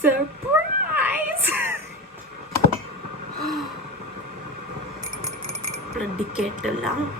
Surprise! Bloody kettle.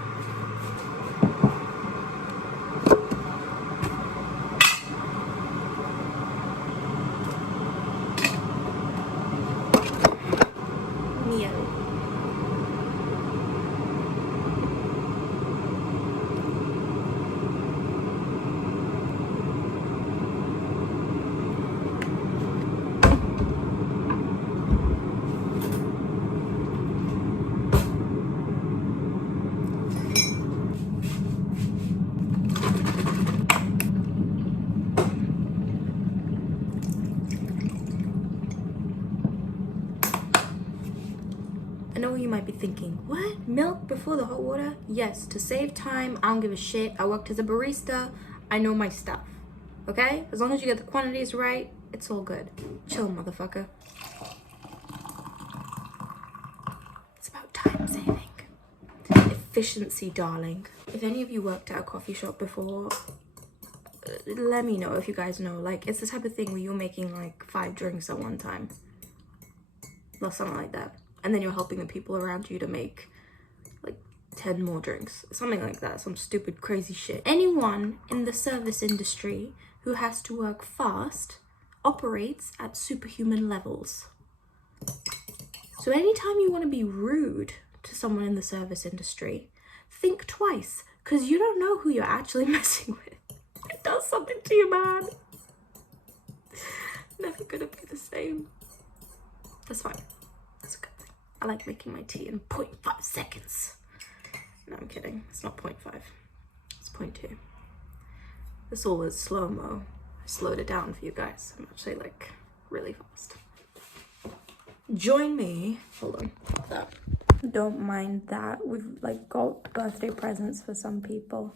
I know you might be thinking, what? Milk before the hot water? Yes, to save time. I don't give a shit. I worked as a barista. I know my stuff. Okay? As long as you get the quantities right, it's all good. Chill, motherfucker. It's about time saving. Efficiency, darling. If any of you worked at a coffee shop before, let me know if you guys know. Like, it's the type of thing where you're making like 5 drinks at one time. Or something like that. And then you're helping the people around you to make like 10 more drinks. Something like that. Some stupid, crazy shit. Anyone in the service industry who has to work fast operates at superhuman levels. So anytime you want to be rude to someone in the service industry, think twice, because you don't know who you're actually messing with. It does something to you, man. Never gonna be the same. That's fine. That's a good thing. I like making my tea in 0.5 seconds. No, I'm kidding. It's not 0.5. It's 0.2. This all is slow-mo. I slowed it down for you guys. I'm actually like really fast. Join me. Hold on. That. Don't mind that. We've like got birthday presents for some people.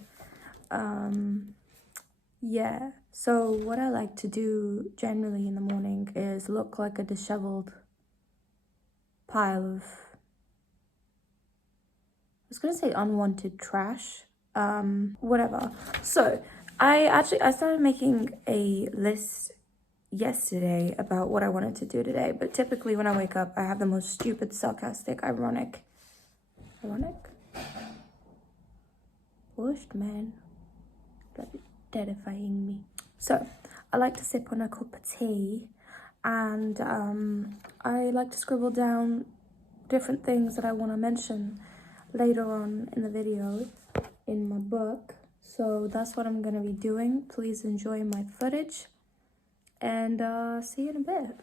Yeah. So what I like to do generally in the morning is look like a disheveled pile of, I was gonna say unwanted trash, whatever. So I started making a list yesterday about what I wanted to do today, but typically when I wake up I have the most stupid, sarcastic, ironic pushed man bloody terrifying me. So I like to sip on a cup of tea, and I like to scribble down different things that I want to mention later on in the video in my book. So that's what I'm going to be doing. Please enjoy my footage, and see you in a bit.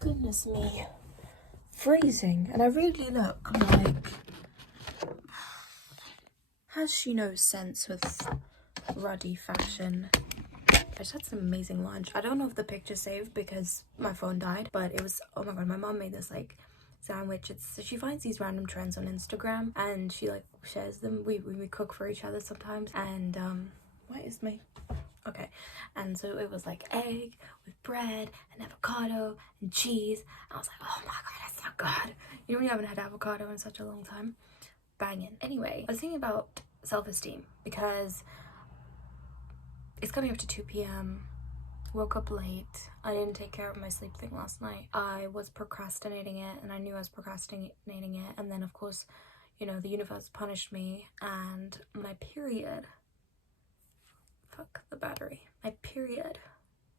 Goodness me. Freezing, and I really look like, has she no sense with ruddy fashion? I just had some amazing lunch. I don't know if the picture saved because my phone died, but it was, oh my god, my mom made this like sandwich. So she finds these random trends on Instagram and she like shares them. We cook for each other sometimes, and what is my, okay, and so it was like egg with bread and avocado and cheese. I was like, oh my god, that's not good. You know when you haven't had avocado in such a long time? Banging. Anyway, I was thinking about self-esteem because it's coming up to 2 p.m. Woke up late. I didn't take care of my sleep thing last night. I was procrastinating it, and I knew I was procrastinating it, and then of course, you know, the universe punished me and my period, fuck the battery, my period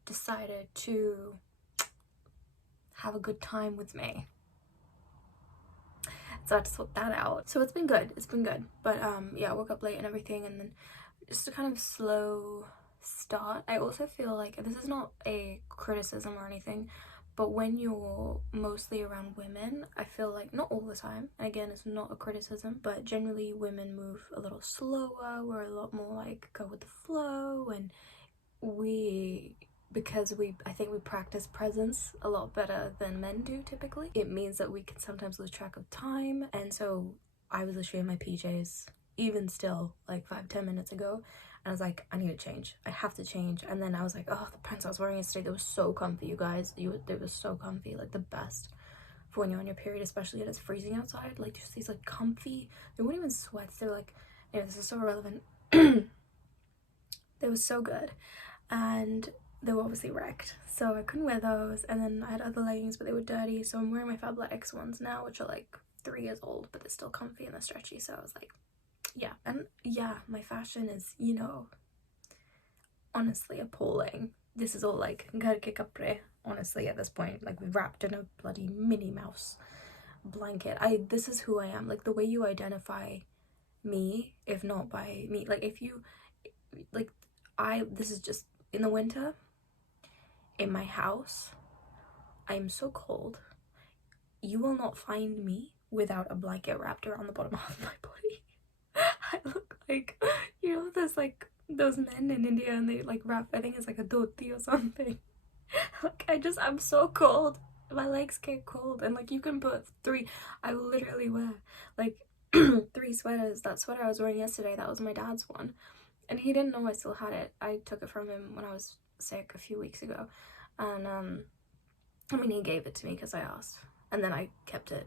decided to have a good time with me. So I had to sort that out. So it's been good. But yeah, I woke up late and everything, and then just a kind of slow start. I also feel like, this is not a criticism or anything, but when you're mostly around women, I feel like, not all the time, and again, it's not a criticism, but generally women move a little slower. We're a lot more like go with the flow, and because I think we practice presence a lot better than men do typically, it means that we can sometimes lose track of time. And so I was literally in my PJs even still like 5-10 minutes ago, and I was like, I need to change, I have to change. And then I was like, oh, the pants I was wearing yesterday, they were so comfy, you guys. They were so comfy, like the best for when you're on your period, especially when it's freezing outside. Like just these like comfy, they weren't even sweats, they were like, anyway, this is so irrelevant. They were so good, and they were obviously wrecked, so I couldn't wear those. And then I had other leggings, but they were dirty, so I'm wearing my Fabletics ones now, which are like 3 years old, but they're still comfy and they're stretchy. So I was like, yeah. And yeah, my fashion is, you know, honestly appalling. This is all like garke kapre, honestly, at this point, like wrapped in a bloody Minnie Mouse blanket. This is who I am. Like the way you identify me, if not by me, like if you like, this is just in the winter in my house, I am so cold, you will not find me without a blanket wrapped around the bottom of my body. I look like, you know, there's like those men in India and they like wrap, I think it's like a dhoti or something. Like I'm so cold, my legs get cold, and like you can put 3, I will literally wear like 3 sweaters. That sweater I was wearing yesterday, that was my dad's one, and he didn't know I still had it. I took it from him when I was sick a few weeks ago, and I mean, he gave it to me because I asked, and then I kept it.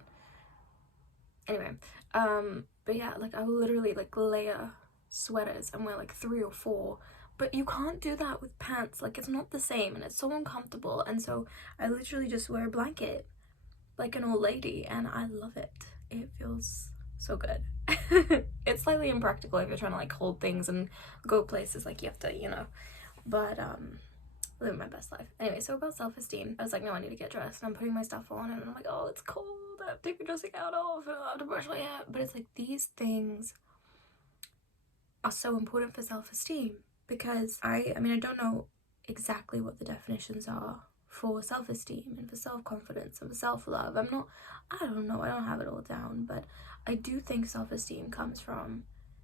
Anyway, but yeah, like I will literally like layer sweaters and wear like 3 or 4, but you can't do that with pants. Like it's not the same, and it's so uncomfortable. And so I literally just wear a blanket like an old lady, and I love it. It feels so good. It's slightly impractical if you're trying to like hold things and go places, like you have to, you know, but living my best life. Anyway, so about self-esteem, I was like, no, I need to get dressed, and I'm putting my stuff on, and I'm like, oh, it's cold, I have to take the dressing out off, and I have to brush my hair. But it's like, these things are so important for self-esteem, because I mean, I don't know exactly what the definitions are for self-esteem and for self-confidence and for self-love. I don't know, I don't have it all down, but I do think self-esteem comes from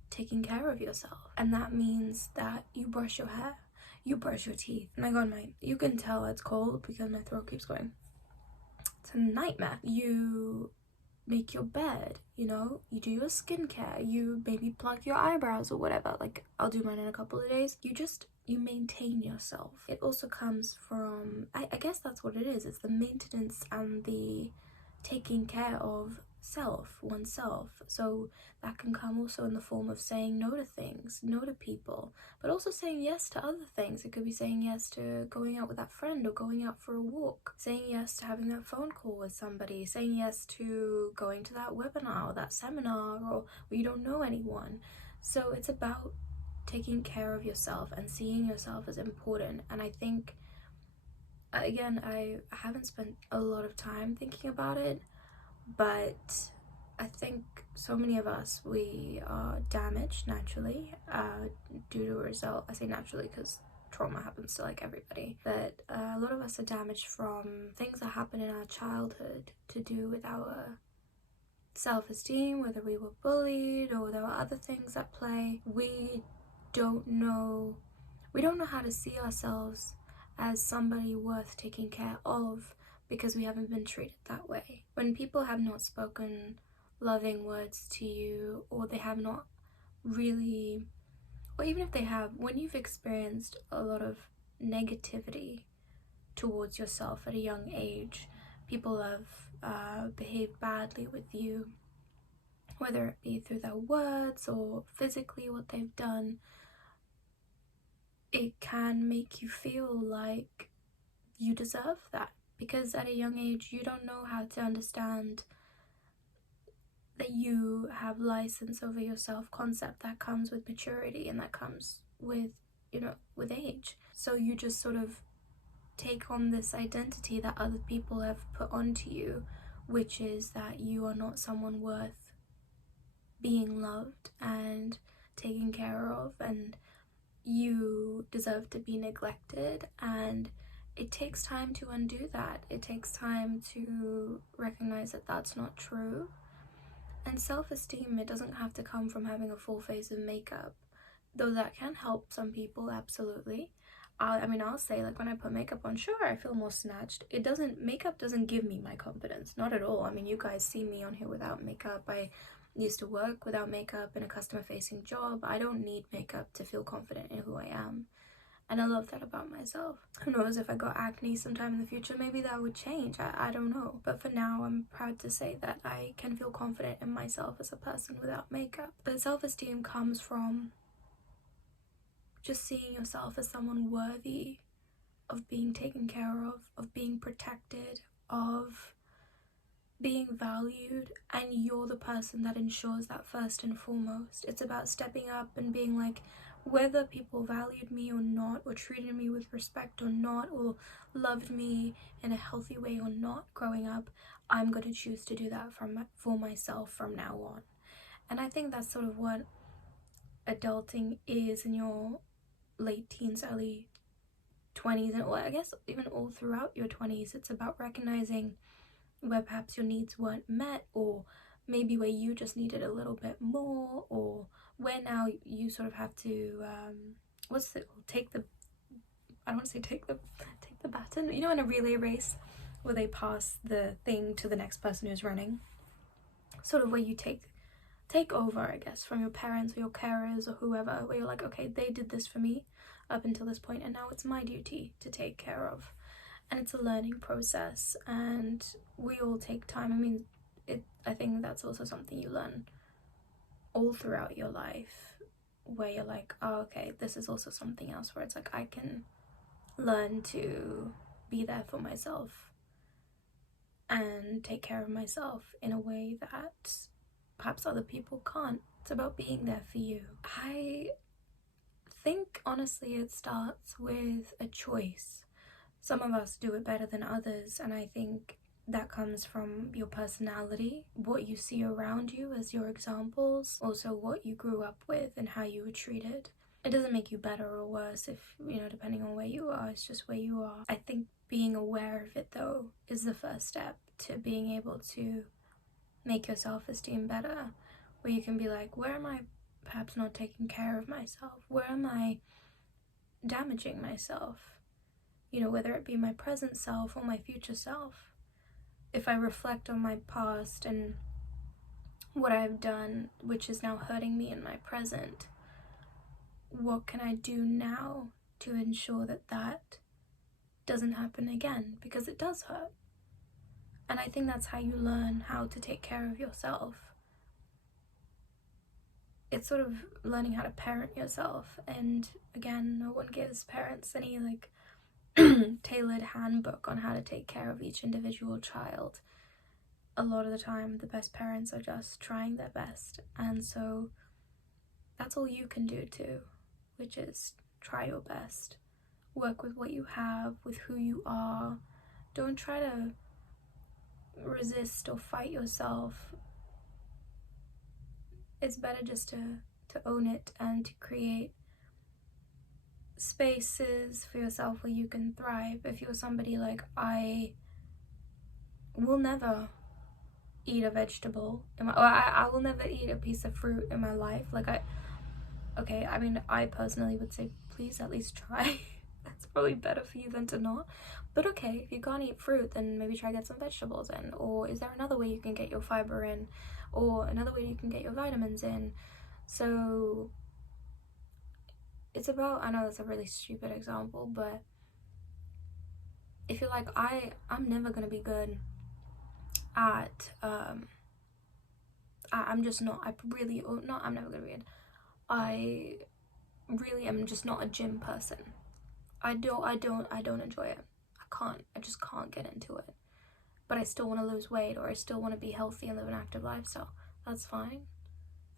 taking care of yourself, and that means that you brush your hair, you brush your teeth. My god, you can tell it's cold because my throat keeps going. It's a nightmare. You make your bed, you know, you do your skincare, you maybe pluck your eyebrows or whatever. Like I'll do mine in a couple of days. You maintain yourself. It also comes from, I guess that's what it is. It's the maintenance and the taking care of oneself. So that can come also in the form of saying no to things, no to people, but also saying yes to other things. It could be saying yes to going out with that friend or going out for a walk, saying yes to having that phone call with somebody, saying yes to going to that webinar or that seminar, or where you don't know anyone. So it's about taking care of yourself and seeing yourself as important. And I think, again, I haven't spent a lot of time thinking about it, but I think so many of us, we are damaged naturally due to a result. I say naturally because trauma happens to like everybody, but a lot of us are damaged from things that happen in our childhood to do with our self-esteem, whether we were bullied or there were other things at play. We don't know how to see ourselves as somebody worth taking care of, because we haven't been treated that way. When people have not spoken loving words to you, or they have not really, or even if they have, when you've experienced a lot of negativity towards yourself at a young age, people have behaved badly with you, whether it be through their words or physically what they've done, it can make you feel like you deserve that. Because at a young age, you don't know how to understand that you have license over your self-concept. That comes with maturity, and that comes with, you know, with age. So you just sort of take on this identity that other people have put onto you, which is that you are not someone worth being loved and taken care of, and you deserve to be neglected. And it takes time to undo that. It takes time to recognize that that's not true. And self-esteem, it doesn't have to come from having a full face of makeup, though that can help some people, absolutely. I mean, I'll say, like, when I put makeup on, sure, I feel more snatched. Makeup doesn't give me my confidence, not at all. I mean, you guys see me on here without makeup. used to work without makeup in a customer facing job. I don't need makeup to feel confident in who I am. And I love that about myself. Who knows, if I got acne sometime in the future, maybe that would change. I don't know. But for now, I'm proud to say that I can feel confident in myself as a person without makeup. But self-esteem comes from just seeing yourself as someone worthy of being taken care of being protected, of being valued, and you're the person that ensures that first and foremost. It's about stepping up and being like, whether people valued me or not, or treated me with respect or not, or loved me in a healthy way or not growing up, I'm going to choose to do that for myself from now on. And I think that's sort of what adulting is in your late teens, early 20s, and I guess even all throughout your 20s. It's about recognizing where perhaps your needs weren't met, or maybe where you just needed a little bit more, or where now you sort of have to take the baton, you know, in a relay race where they pass the thing to the next person who's running, sort of where you take over, I guess, from your parents or your carers or whoever, where you're like, okay, they did this for me up until this point, and now it's my duty to take care of. And it's a learning process, and we all take time. I mean, I think that's also something you learn all throughout your life, where you're like, oh, okay, this is also something else, where it's like, I can learn to be there for myself and take care of myself in a way that perhaps other people can't. It's about being there for you. I think, honestly, it starts with a choice. Some of us do it better than others, and I think that comes from your personality, what you see around you as your examples, also what you grew up with and how you were treated. It doesn't make you better or worse if, you know, depending on where you are, it's just where you are. I think being aware of it, though, is the first step to being able to make your self-esteem better, where you can be like, where am I perhaps not taking care of myself? Where am I damaging myself? You know, whether it be my present self or my future self. If I reflect on my past and what I've done, which is now hurting me in my present, what can I do now to ensure that that doesn't happen again? Because it does hurt. And I think that's how you learn how to take care of yourself. It's sort of learning how to parent yourself. And again, no one gives parents any like tailored handbook on how to take care of each individual child. A lot of the time, the best parents are just trying their best. And so that's all you can do too, which is try your best. Work with what you have, with who you are. Don't try to resist or fight yourself. It's better just to own it and to create spaces for yourself where you can thrive. If you're somebody like, I will never eat a vegetable I will never eat a piece of fruit in my life, like I personally would say, please at least try. That's probably better for you than to not. But okay, if you can't eat fruit, then maybe try get some vegetables in. Or is there another way you can get your fiber in, or another way you can get your vitamins in? So it's about, I know that's a really stupid example, but if you're like, I'm never gonna be good at I'm just not, I'm never gonna be good. I really am just not a gym person. I don't enjoy it. I just can't get into it. But I still want to lose weight, or I still want to be healthy and live an active lifestyle. That's fine.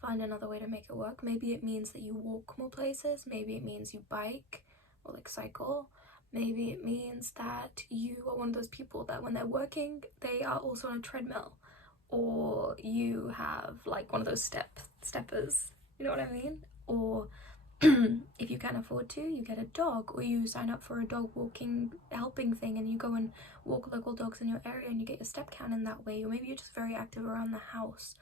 Find another way to make it work. Maybe it means that you walk more places. Maybe it means you bike or like cycle. Maybe it means that you are one of those people that when they're working, they are also on a treadmill. Or you have like one of those steppers. You know what I mean? Or if you can't afford to, you get a dog, or you sign up for a dog walking helping thing and you go and walk local dogs in your area and you get your step count in that way. Or maybe you're just very active around the house,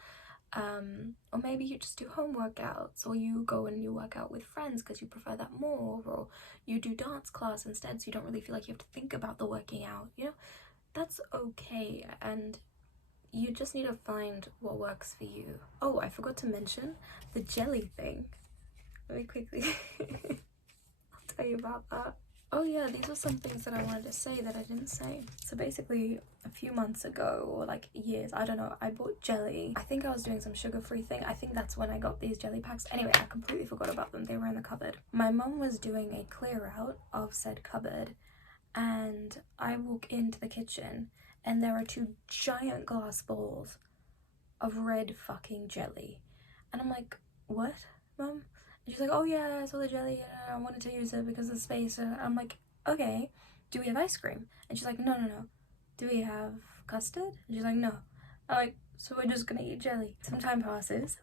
or maybe you just do home workouts, or you go and you work out with friends because you prefer that more, or you do dance class instead so you don't really feel like you have to think about the working out. You know, that's okay. And you just need to find what works for you. Oh, I forgot to mention the jelly thing. Let me quickly I'll tell you about that. Oh yeah, these were some things that I wanted to say that I didn't say. So basically, a few months ago, or like years, I don't know, I bought jelly. I think I was doing some sugar-free thing. I think that's when I got these jelly packs. Anyway, I completely forgot about them. They were in the cupboard. My mum was doing a clear out of said cupboard, and I walk into the kitchen, and there are 2 giant glass bowls of red fucking jelly. And I'm like, what, mum? And she's like, oh yeah, I saw the jelly and I wanted to use it because of the space. And I'm like, okay, do we have ice cream? And she's like, no. Do we have custard? And she's like, no. I'm like, so we're just gonna eat jelly. Some time passes.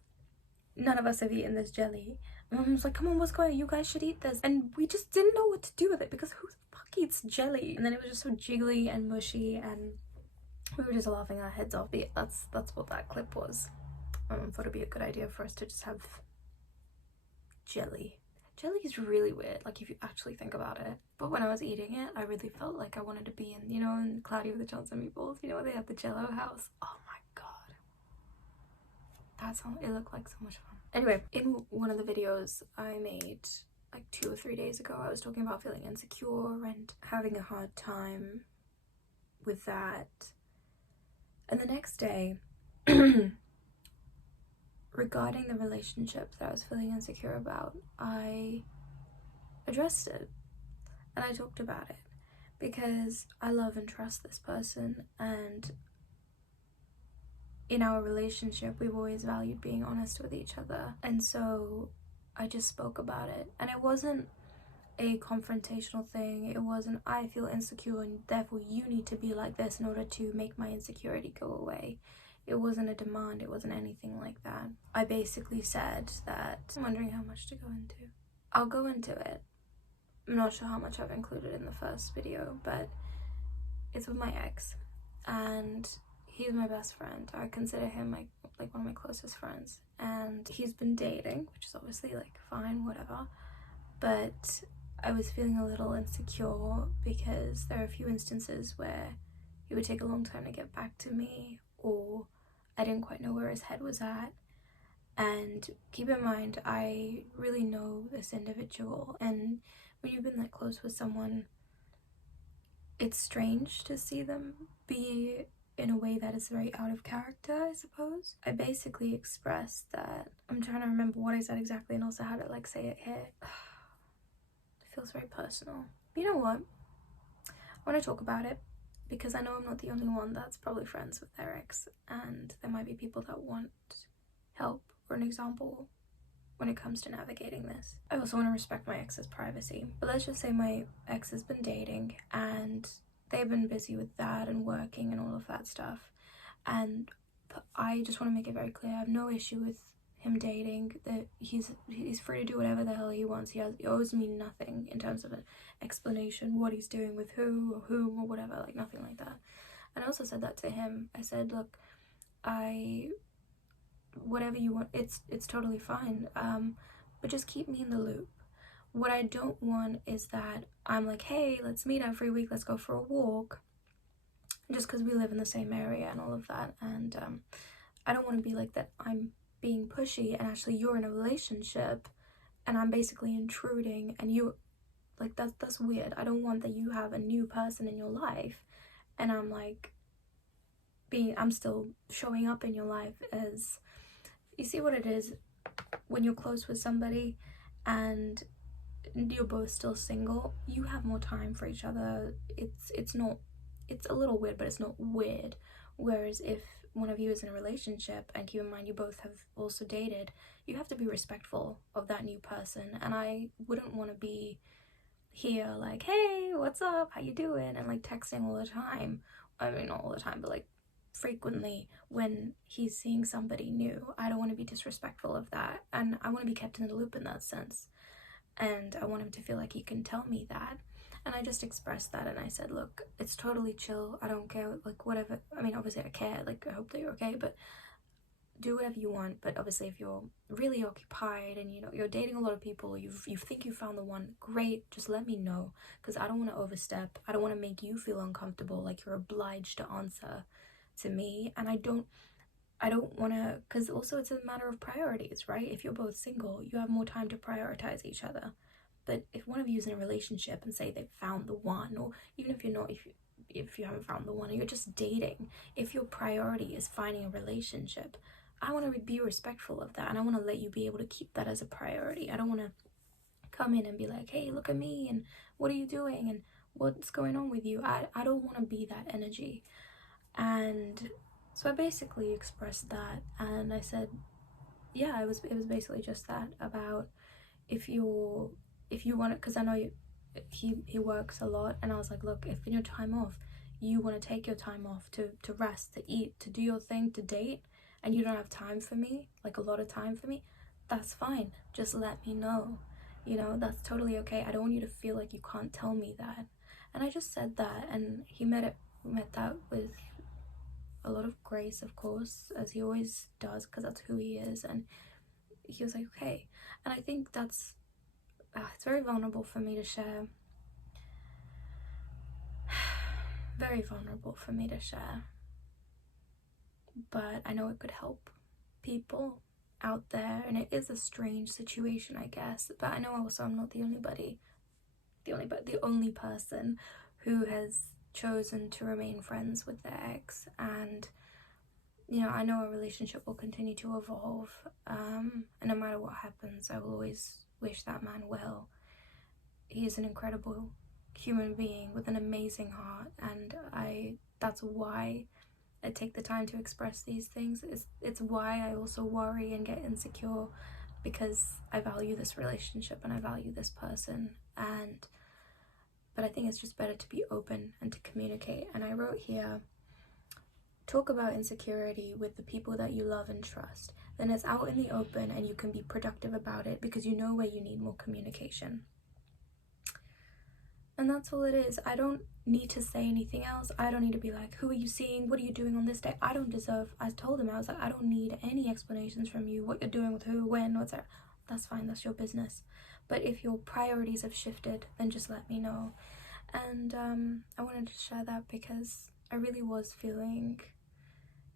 None of us have eaten this jelly. And Mum's like, come on, what's going on? You guys should eat this. And we just didn't know what to do with it because who the fuck eats jelly? And then it was just so jiggly and mushy, and we were just laughing our heads off. But that's what that clip was. I thought it'd be a good idea for us to just have jelly. Jelly is really weird, like if you actually think about it. But when I was eating it, I really felt like I wanted to be in, you know, in Cloudy with the Johnson meatballs. You know where they have the Jello house? Oh my god. That's how it looked like. So much fun. Anyway, in one of the videos I made like 2 or 3 days ago, I was talking about feeling insecure and having a hard time with that. And the next day, regarding the relationship that I was feeling insecure about, I addressed it and I talked about it because I love and trust this person, and in our relationship we've always valued being honest with each other. And so I just spoke about it, and it wasn't a confrontational thing. It wasn't, I feel insecure and therefore you need to be like this in order to make my insecurity go away. It wasn't a demand, it wasn't anything like that. I basically said that, I'm wondering how much to go into. I'll go into it. I'm not sure how much I've included in the first video, but it's with my ex, and he's my best friend. I consider him like one of my closest friends, and he's been dating, which is obviously like fine, whatever, but I was feeling a little insecure because there are a few instances where he would take a long time to get back to me, or I didn't quite know where his head was at. And keep in mind, I really know this individual, and when you've been that close with someone, it's strange to see them be in a way that is very out of character, I suppose. I basically expressed that, I'm trying to remember what I said exactly and also how to like say it here. It feels very personal. You know what? I want to talk about it because I know I'm not the only one that's probably friends with their ex, and there might be people that want help or an example when it comes to navigating this. I also want to respect my ex's privacy, but let's just say my ex has been dating and they've been busy with that and working and all of that stuff, and I just want to make it very clear I have no issue with him dating, that he's free to do whatever the hell he wants. He owes me nothing in terms of an explanation what he's doing with who or whom or whatever, like nothing like that. And I also said that to him. I said, look, whatever you want, it's totally fine, but just keep me in the loop. What I don't want is that I'm like, hey, let's meet every week, let's go for a walk, just because we live in the same area and all of that. And I don't want to be like that I'm being pushy and actually you're in a relationship and I'm basically intruding, and you like that's weird. I don't want that you have a new person in your life and I'm like I'm still showing up in your life as, you see what it is when you're close with somebody and you're both still single, you have more time for each other. It's a little weird, but it's not weird. Whereas if one of you is in a relationship, and keep in mind you both have also dated, you have to be respectful of that new person. And I wouldn't want to be here like, hey, what's up, how you doing, and like texting all the time. I mean, not all the time, but like frequently when he's seeing somebody new. I don't want to be disrespectful of that, and I want to be kept in the loop in that sense, and I want him to feel like he can tell me that. And I just expressed that, and I said, look, it's totally chill, I don't care, like whatever. I mean, obviously I care, like I hope that you're okay, but do whatever you want. But obviously if you're really occupied and you know you're dating a lot of people, you think you found the one, great, just let me know, because I don't want to overstep. I don't want to make you feel uncomfortable, like you're obliged to answer to me, and I don't want to, because also it's a matter of priorities, right? If you're both single, you have more time to prioritize each other. But if one of you is in a relationship and say they've found the one, or even if you're not, if you haven't found the one, or you're just dating, if your priority is finding a relationship, I want to be respectful of that, and I want to let you be able to keep that as a priority. I don't want to come in and be like, hey, look at me, and what are you doing, and what's going on with you. I don't want to be that energy. And so I basically expressed that, and I said, yeah, it was basically just that, about if you want it, because I know he works a lot, and I was like, look, if in your time off you want to take your time off to rest, to eat, to do your thing, to date, and you don't have time for me, like a lot of time for me, that's fine. Just let me know, you know, that's totally okay. I don't want you to feel like you can't tell me that. And I just said that, and he met that with a lot of grace, of course, as he always does, because that's who he is. And he was like, okay. And I think that's it's very vulnerable for me to share. Very vulnerable for me to share. But I know it could help people out there, and it is a strange situation, I guess. But I know also I'm not the only person who has chosen to remain friends with their ex. And you know, I know a relationship will continue to evolve, and no matter what happens, I will always wish that man well. He is an incredible human being with an amazing heart, and that's why I take the time to express these things. It's why I also worry and get insecure, because I value this relationship and I value this person. But I think it's just better to be open and to communicate. And I wrote here, talk about insecurity with the people that you love and trust. Then it's out in the open and you can be productive about it, because you know where you need more communication. And that's all it is. I don't need to say anything else. I don't need to be like, who are you seeing? What are you doing on this day? I told him, I was like, I don't need any explanations from you, what you're doing with who, when, what's that. That's fine, that's your business. But if your priorities have shifted, then just let me know. And I wanted to share that because I really was feeling,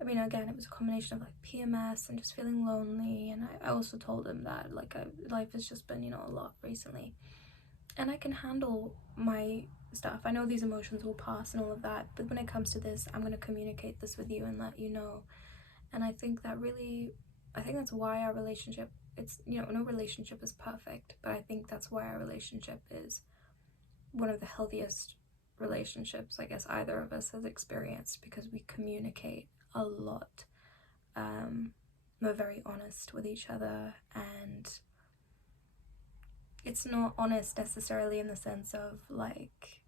I mean, again, it was a combination of like PMS and just feeling lonely. And I also told him that like life has just been, you know, a lot recently. And I can handle my stuff. I know these emotions will pass and all of that, but when it comes to this, I'm going to communicate this with you and let you know. And I think that's why our relationship, it's, you know, no relationship is perfect, but I think that's why our relationship is one of the healthiest relationships I guess either of us has experienced, because we communicate a lot. We're very honest with each other, and it's not honest necessarily in the sense of like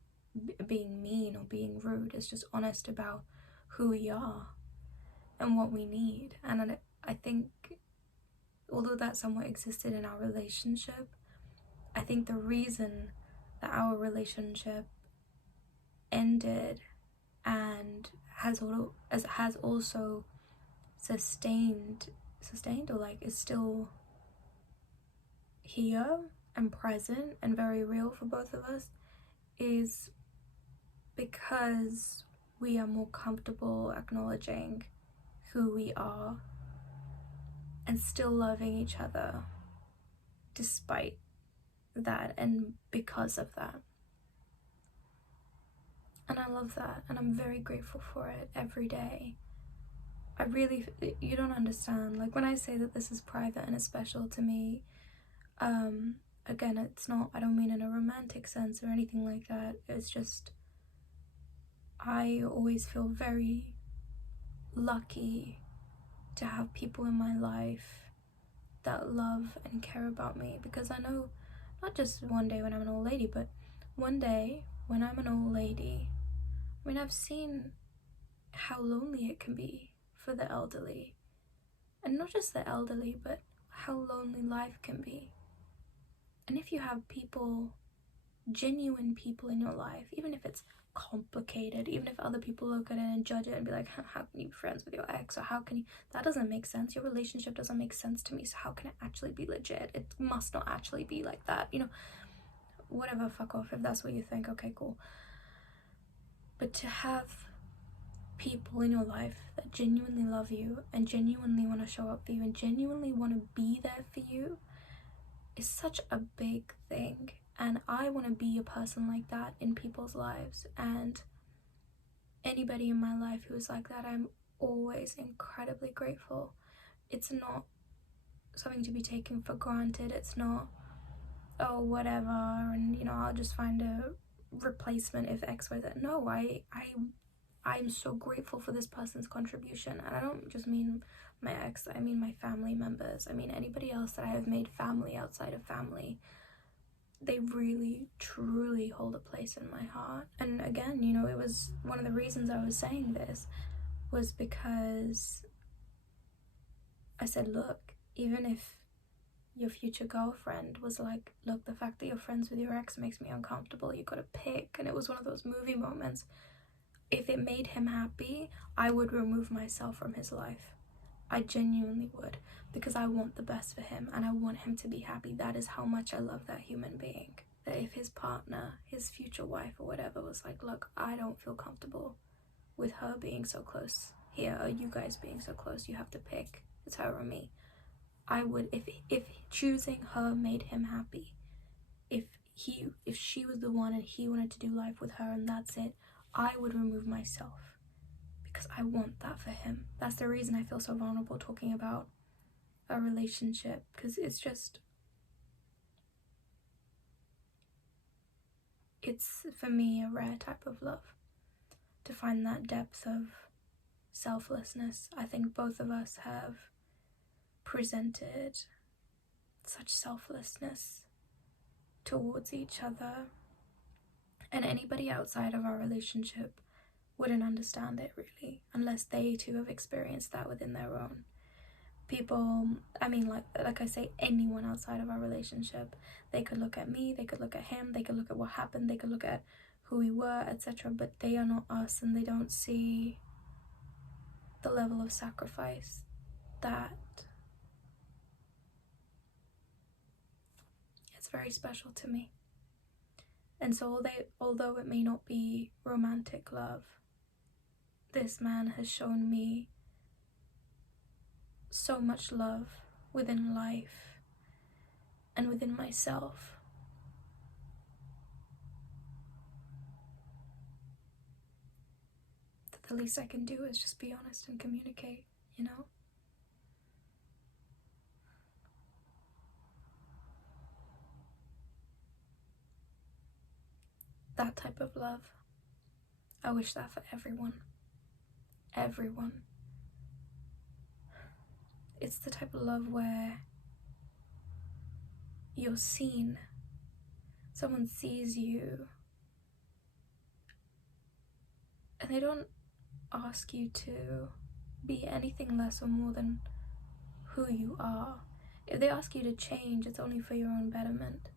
being mean or being rude. It's just honest about who we are and what we need. And I think although that somewhat existed in our relationship, I think the reason that our relationship ended and has also sustained or like is still here and present and very real for both of us is because we are more comfortable acknowledging who we are and still loving each other despite that and because of that. And I love that, and I'm very grateful for it every day. You don't understand, like when I say that this is private and it's special to me, again, it's not, I don't mean in a romantic sense or anything like that. It's just, I always feel very lucky to have people in my life that love and care about me, because I know not just one day when I'm an old lady, but one day when I'm an old lady, I mean, I've seen how lonely it can be for the elderly, and not just the elderly, but how lonely life can be. And if you have people, genuine people in your life, even if it's complicated, even if other people look at it and judge it and be like, how can you be friends with your ex, or how can you, that doesn't make sense, your relationship doesn't make sense to me, so how can it actually be legit? It must not actually be like that, you know, whatever, fuck off if that's what you think, okay, cool. But to have people in your life that genuinely love you and genuinely want to show up for you and genuinely want to be there for you is such a big thing. And I want to be a person like that in people's lives, and anybody in my life who is like that, I'm always incredibly grateful. It's not something to be taken for granted. It's not, oh, whatever, and you know, I'll just find a replacement if X, Y, Z. No, I'm so grateful for this person's contribution. And I don't just mean my ex, I mean my family members. I mean anybody else that I have made family outside of family. They really, truly hold a place in my heart. And again, you know, it was one of the reasons I was saying this was because I said, look, even if your future girlfriend was like, look, the fact that you're friends with your ex makes me uncomfortable, you gotta pick. And it was one of those movie moments. If it made him happy, I would remove myself from his life. I genuinely would, because I want the best for him and I want him to be happy. That is how much I love that human being. That if his partner, his future wife or whatever was like, look, I don't feel comfortable with her being so close here, or you guys being so close, you have to pick, it's her or me. I would, if choosing her made him happy, if she was the one and he wanted to do life with her and that's it, I would remove myself. Because I want that for him. That's the reason I feel so vulnerable talking about a relationship, because it's for me a rare type of love, to find that depth of selflessness. I think both of us have presented such selflessness towards each other, and anybody outside of our relationship wouldn't understand it really, unless they too have experienced that within their own. People, I mean, like I say, anyone outside of our relationship, they could look at me, they could look at him, they could look at what happened, they could look at who we were, etc., but they are not us, and they don't see the level of sacrifice that it's very special to me. And so although it may not be romantic love, this man has shown me so much love within life and within myself. That the least I can do is just be honest and communicate, you know? That type of love. I wish that for everyone. Everyone. It's the type of love where you're seen. Someone sees you and they don't ask you to be anything less or more than who you are. If they ask you to change, it's only for your own betterment.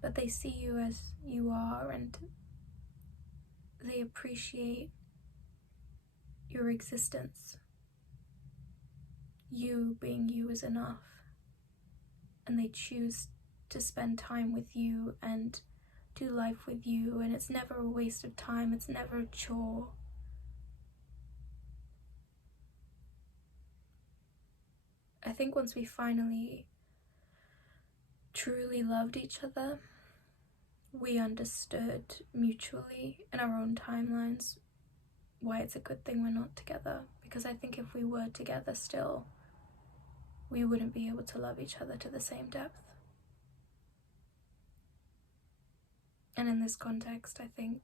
But they see you as you are, and they appreciate your existence. You being you is enough. And they choose to spend time with you and do life with you, and it's never a waste of time, it's never a chore. I think once we finally truly loved each other, we understood mutually in our own timelines why it's a good thing we're not together. Because I think if we were together still, we wouldn't be able to love each other to the same depth. And in this context, I think,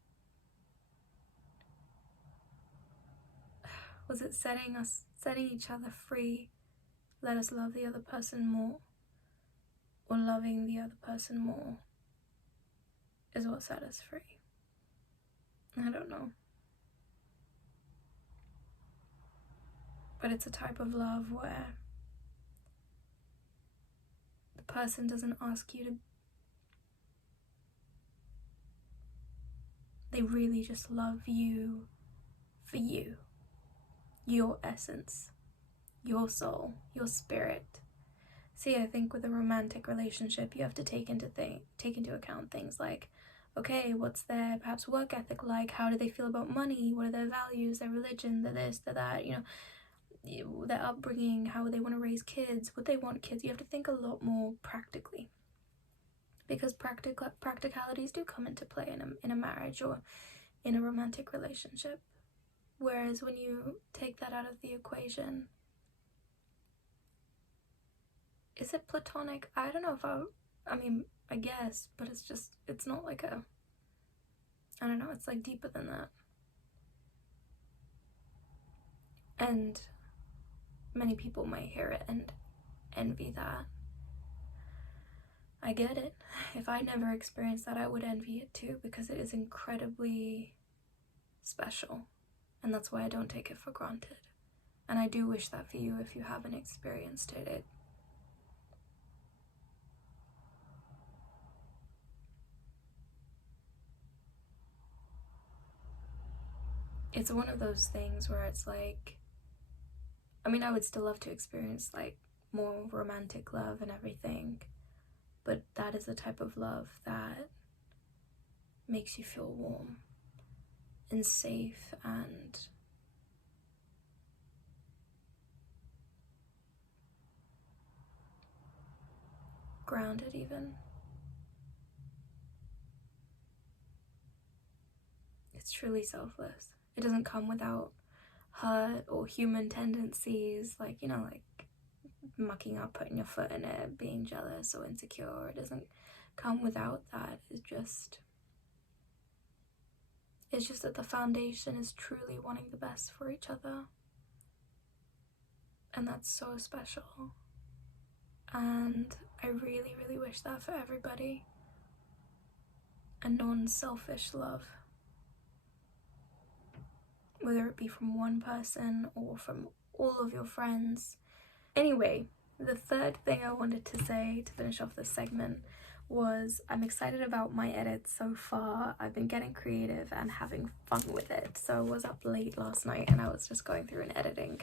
was it setting each other free, let us love the other person more, or loving the other person more is what set us free? I don't know. But it's a type of love where the person doesn't ask you to, they really just love you for you, your essence, your soul, your spirit. See, I think with a romantic relationship, you have to take into account things like, okay, what's their perhaps work ethic like? How do they feel about money? What are their values, their religion, their this, their that, their upbringing, how they want to raise kids, would they want kids? You have to think a lot more practically, because practicalities do come into play in a marriage or in a romantic relationship. Whereas when you take that out of the equation, is it platonic? I don't know if I mean, I guess, but it's not like I don't know, it's like deeper than that. And many people might hear it and envy that. I get it. If I never experienced that, I would envy it too, because it is incredibly special. And that's why I don't take it for granted. And I do wish that for you if you haven't experienced it. It's one of those things where it's like, I mean, I would still love to experience like more romantic love and everything, but that is the type of love that makes you feel warm and safe and grounded even. It's truly selfless. It doesn't come without hurt or human tendencies, like, like mucking up, putting your foot in it, being jealous or insecure. It doesn't come without that. It's just that the foundation is truly wanting the best for each other. And that's so special. And I really, really wish that for everybody. A non-selfish love. Whether it be from one person or from all of your friends. Anyway, the third thing I wanted to say to finish off this segment was I'm excited about my edits so far. I've been getting creative and having fun with it. So I was up late last night and I was just going through and editing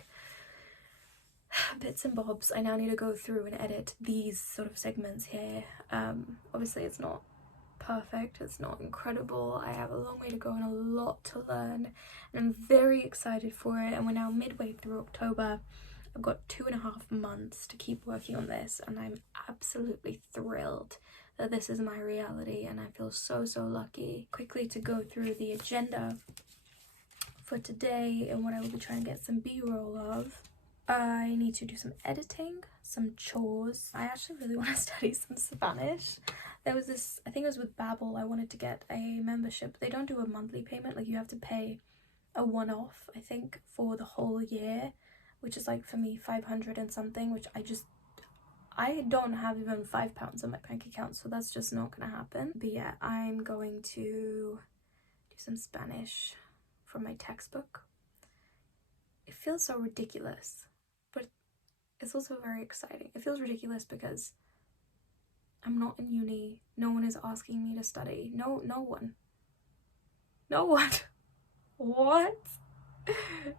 bits and bobs. I now need to go through and edit these sort of segments here. Obviously it's not perfect, it's not incredible. I have a long way to go and a lot to learn, and I'm very excited for it. And we're now midway through October. I've got 2.5 months to keep working on this, and I'm absolutely thrilled that this is my reality, and I feel so lucky. Quickly to go through the agenda for today and what I will be trying to get some b-roll of. I need to do some editing, some chores. I actually really want to study some Spanish. There was this, I think it was with Babbel, I wanted to get a membership. They don't do a monthly payment, like you have to pay a one-off, I think, for the whole year, which is like for me 500 and something, which I don't have even £5 on my bank account, so that's just not gonna happen. But yeah, I'm going to do some Spanish from my textbook. It feels so ridiculous, but it's also very exciting. It feels ridiculous because I'm not in uni. No one is asking me to study. No one. What?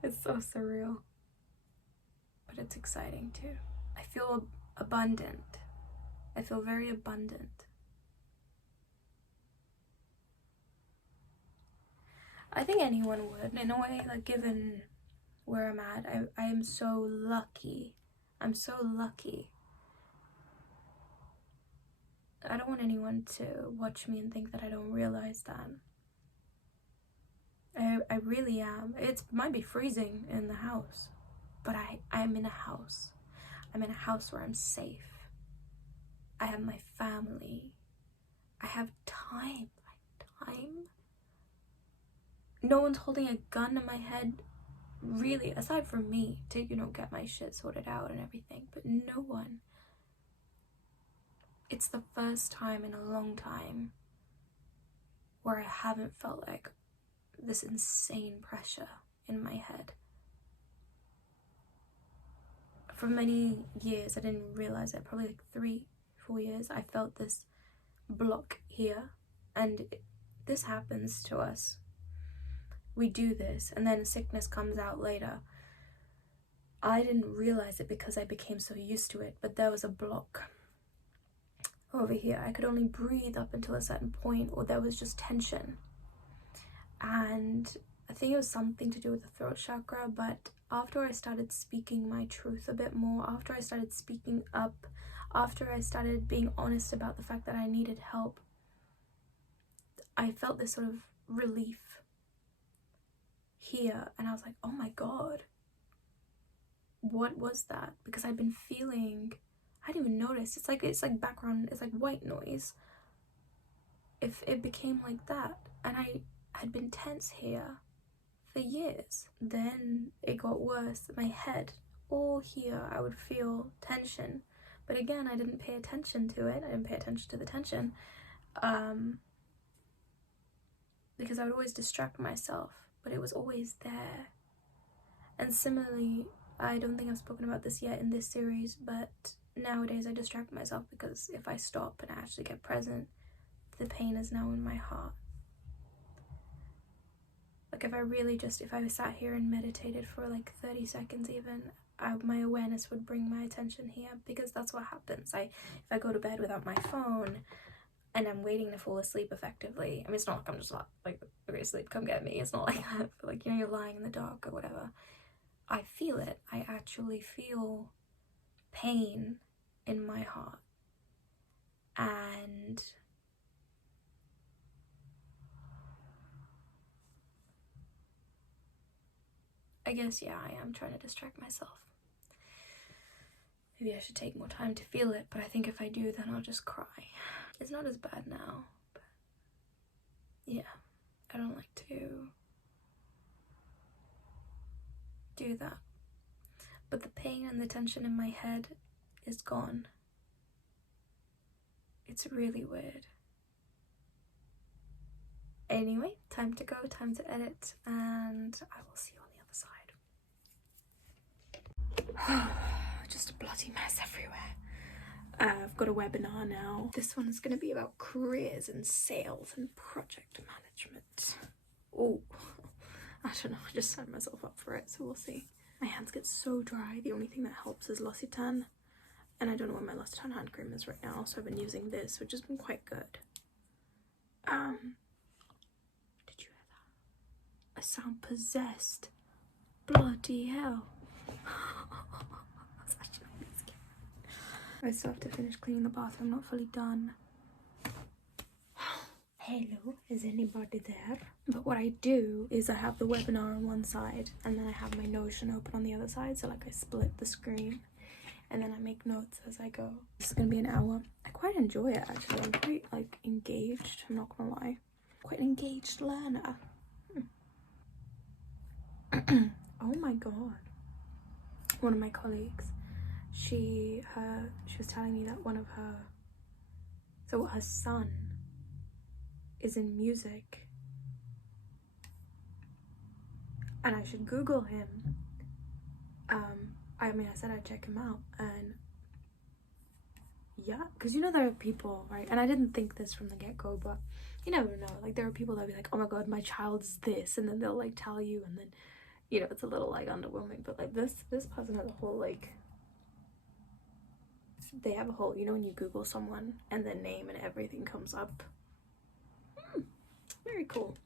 It's so surreal. But it's exciting too. I feel abundant. I feel very abundant. I think anyone would, in a way, like given where I'm at. I am so lucky. I'm so lucky. I don't want anyone to watch me and think that I don't realize that. I really am. It might be freezing in the house, but I'm in a house. I'm in a house where I'm safe. I have my family. I have time. No one's holding a gun to my head, really, aside from me, to, get my shit sorted out and everything, but no one. It's the first time in a long time where I haven't felt like this insane pressure in my head. For many years, I didn't realize it, probably like 3-4 years, I felt this block here, and this happens to us. We do this, and then sickness comes out later. I didn't realize it because I became so used to it, but there was a block. over here. I could only breathe up until a certain point, or there was just tension. And I think it was something to do with the throat chakra, but after I started speaking my truth a bit more, after I started speaking up, after I started being honest about the fact that I needed help, I felt this sort of relief here, and I was like, oh my god, what was that? Because I'd been feeling, I didn't even notice, it's like background, it's like white noise. If it became like that, and I had been tense here for years. Then it got worse. My head, all here, I would feel tension, but again, I didn't pay attention to it. I didn't pay attention to the tension, because I would always distract myself, but it was always there. And similarly, I don't think I've spoken about this yet in this series, but nowadays I distract myself because if I stop and I actually get present, the pain is now in my heart. Like if I sat here and meditated for like 30 seconds even, my awareness would bring my attention here, because that's what happens. If I go to bed without my phone and I'm waiting to fall asleep effectively, I mean, it's not like I'm just like, okay, sleep, come get me. It's not like that, but like, you know, you're lying in the dark or whatever. I feel it. I actually feel pain in my heart. And I guess, yeah, I am trying to distract myself. Maybe I should take more time to feel it, but I think if I do, then I'll just cry. It's not as bad now, but yeah, I don't like to do that. But the pain and the tension in my head is gone. It's really weird. Anyway, time to go, time to edit, and I will see you on the other side. Just a bloody mess everywhere. I've got a webinar now. This one is going to be about careers and sales and project management. Oh, I don't know, I just signed myself up for it, so we'll see. My hands get so dry, the only thing that helps is L'Occitane, and I don't know where my L'Occitane hand cream is right now, so I've been using this, which has been quite good. Did you hear that? I sound possessed. Bloody hell. That's actually really scary. I still have to finish cleaning the bathroom, not fully done. Hello, is anybody there? But what I do is I have the webinar on one side and then I have my Notion open on the other side, so like I split the screen and then I make notes as I go. This is gonna be an hour. I quite enjoy it actually. I'm quite like engaged, I'm not gonna lie. Quite an engaged learner. Oh my god. One of my colleagues, she was telling me that her son is in music and I should Google him. I said I'd check him out, and yeah, because you know there are people, right, and I didn't think this from the get-go, but you never know, like there are people that'll be like, oh my god, my child's this, and then they'll like tell you, and then, you know, it's a little like underwhelming, but like this person has a whole like, they have a whole, you know, when you Google someone and their name and everything comes up. Very cool.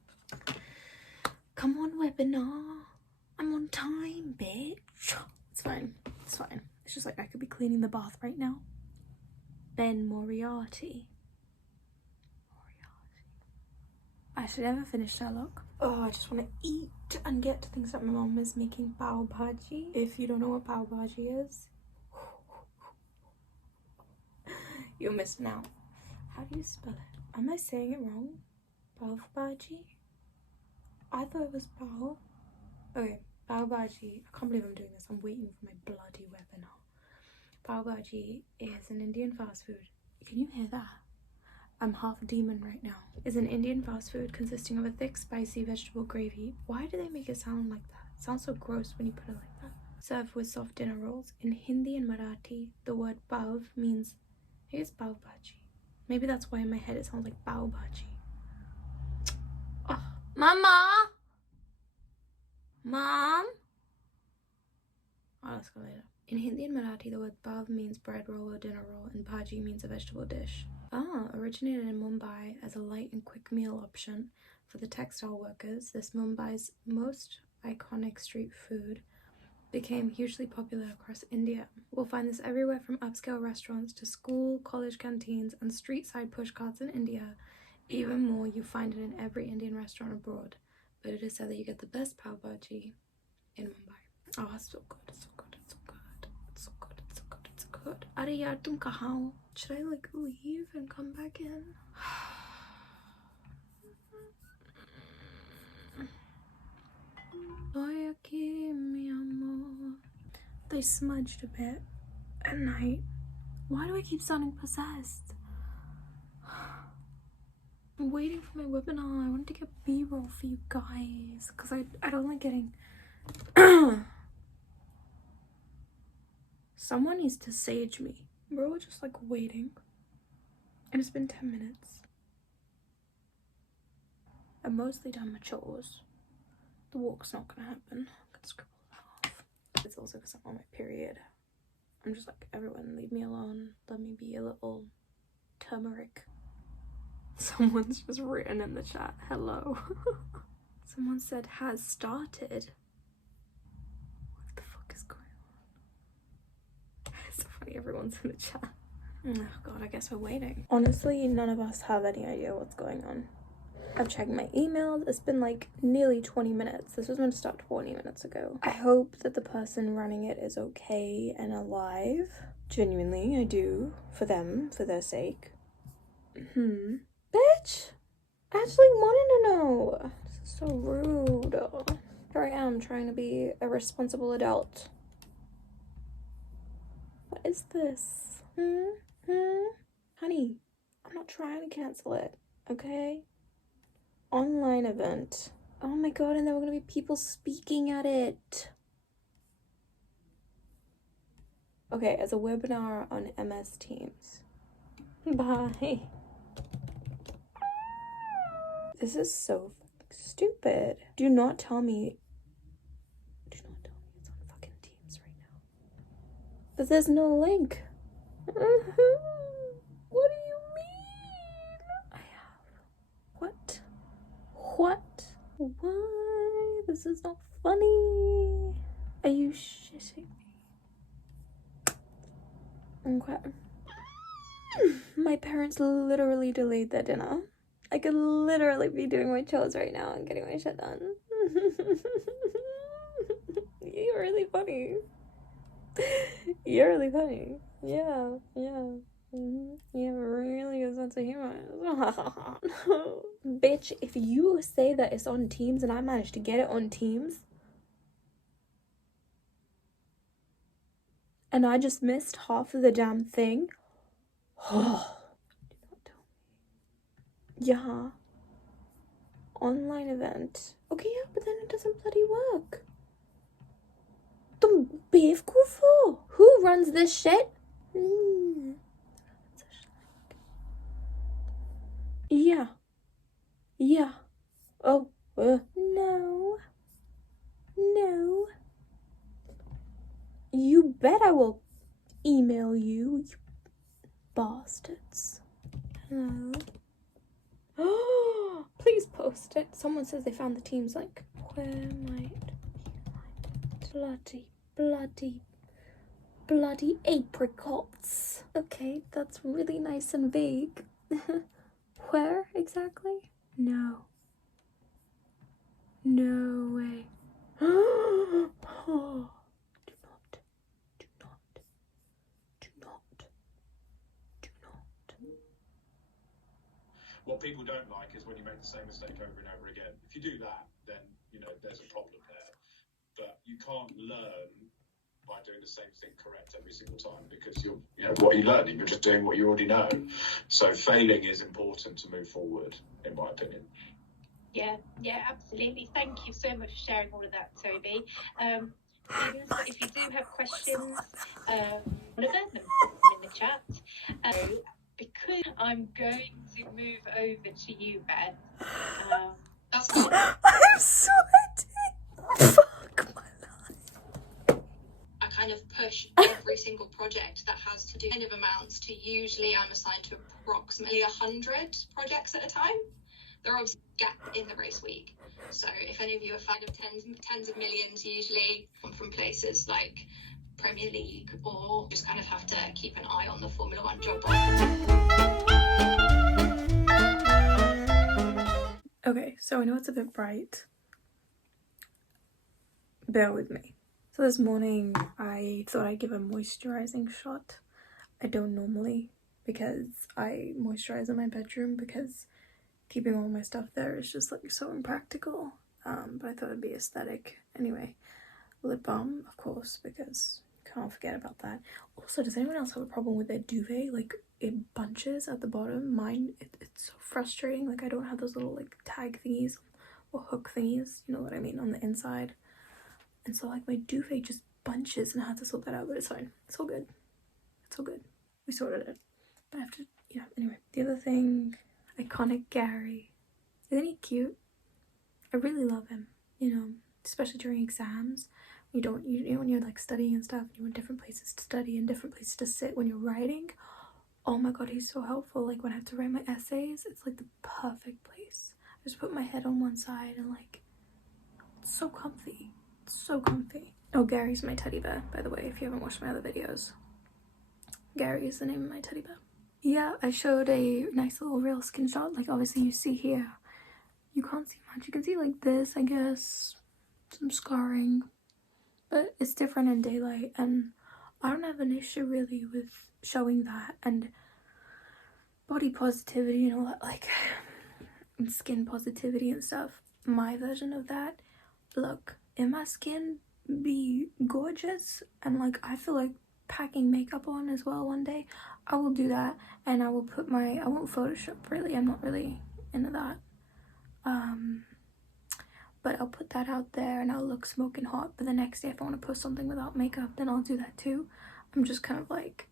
Come on, webinar. I'm on time, bitch. It's fine. It's fine. It's just like I could be cleaning the bath right now. Ben Moriarty. I should ever finish Sherlock. Oh, I just want to eat and get to things that my mom is making Bhaji. If you don't know what Bhaji is, you're missing out. How do you spell it? Am I saying it wrong? Bhaji? I thought it was Bao. Okay, Bhaji. I can't believe I'm doing this. I'm waiting for my bloody webinar. Bhaji is an Indian fast food. Can you hear that? I'm half demon right now. Is an Indian fast food consisting of a thick, spicy vegetable gravy. Why do they make it sound like that? It sounds so gross when you put it like that. Served with soft dinner rolls. In Hindi and Marathi, the word pav means, I guess, pav bhaji. Maybe that's why in my head it sounds like pav bhaji. Oh. Mama! Mom? Oh, let's go later. In Hindi and Marathi, the word pav means bread roll or dinner roll, and bhaji means a vegetable dish. Originated in Mumbai as a light and quick meal option for the textile workers, this Mumbai's most iconic street food became hugely popular across India. We'll find this everywhere from upscale restaurants to school, college canteens, and street-side pushcarts in India. Even more, you find it in every Indian restaurant abroad. But it is said that you get the best pav bhaji in Mumbai. Oh, it's so good, it's so good, it's so good, it's so good, it's so good, it's so good. Are yaar, tum kahan ho? Should I like leave and come back in? They smudged a bit at night. Why do I keep sounding possessed? I'm waiting for my webinar. I wanted to get B-roll for you guys because I don't like getting someone needs to sage me. We're just like waiting and it's been 10 minutes. I'm mostly done my chores. The walk's not gonna happen. I'm gonna scribble it off. It's also because I'm on my period. I'm just like, everyone leave me alone. Let me be a little turmeric. Someone's just written in the chat, hello. Someone said has started. What the fuck is going on? It's so funny, everyone's in the chat. Oh god, I guess we're waiting. Honestly, none of us have any idea what's going on. I'm checking my emails. It's been like nearly 20 minutes. This was meant to start 20 minutes ago. I hope that the person running it is okay and alive. Genuinely, I do. For them, for their sake. Bitch! I actually wanted to know. This is so rude. Here I am trying to be a responsible adult. What is this? Honey, I'm not trying to cancel it, okay? Online event. Oh my god, and there were gonna be people speaking at it. Okay, as a webinar on MS Teams. Bye. This is so stupid. Do not tell me it's on fucking Teams right now. But there's no link. What do you mean? I have. What? What? Why? This is not funny. Are you shitting me? Okay. My parents literally delayed their dinner. I could literally be doing my chores right now and getting my shit done. You're really funny. You're really funny. Yeah. You have a really good sense of humor. Bitch, if you say that it's on Teams and I managed to get it on Teams and I just missed half of the damn thing. Yeah. Online event. Okay, yeah, but then it doesn't bloody work. Tum bevkufo. Who runs this shit? Yeah. Oh. No. You bet I will email you, you bastards. Hello. Please post it. Someone says they found the Teams link. Where might bloody apricots. Okay, that's really nice and vague. Where exactly? No way. Do not. What people don't like is when you make the same mistake over and over again. If you do that, then, there's a problem there. But you can't learn by doing the same thing correct every single time because what you're learning, you're just doing what you already know. So failing is important to move forward, in my opinion. Yeah, absolutely. Thank you so much for sharing all of that, Toby. If you do have questions, one of them in the chat. Because I'm going to move over to you, Ben. That's fine. I'm sweating. Fuck my life. I kind of push every every single project that has to do kind of amounts to, usually I'm assigned to approximately 100 projects at a time. There are obviously a gap in the race week. So if any of you are fan of tens of millions, usually come from places like Premier League, or just kind of have to keep an eye on the Formula One job. Okay, so I know it's a bit bright. Bear with me. So this morning I thought I'd give a moisturizing shot. I don't normally, because I moisturize in my bedroom because keeping all my stuff there is just like so impractical. But I thought it'd be aesthetic. Anyway, lip balm, of course, because can't forget about that. Also, does anyone else have a problem with their duvet? Like, it bunches at the bottom. Mine, it's so frustrating. Like, I don't have those little like tag thingies or hook thingies, you know what I mean, on the inside. And so like my duvet just bunches and I had to sort that out, but it's fine. It's all good. It's all good. We sorted it. But I have to, yeah, anyway. The other thing, iconic Gary. Isn't he cute? I really love him, you know, especially during exams. You know, when you're like studying and stuff, and you want different places to study and different places to sit when you're writing. Oh my god, he's so helpful. Like when I have to write my essays, it's like the perfect place. I just put my head on one side and like, it's so comfy. It's so comfy. Oh, Gary's my teddy bear, by the way, if you haven't watched my other videos. Gary is the name of my teddy bear. Yeah, I showed a nice little real skin shot. Like obviously you see here, you can't see much. You can see like this, I guess, some scarring. But it's different in daylight, and I don't have an issue really with showing that. And body positivity, you know, like and skin positivity and stuff. My version of that, look, if my skin be gorgeous and like I feel like packing makeup on as well one day, I will do that. And I will put I won't Photoshop really, I'm not really into that. But I'll put that out there and I'll look smoking hot. But the next day if I want to post something without makeup, then I'll do that too. I'm just kind of like,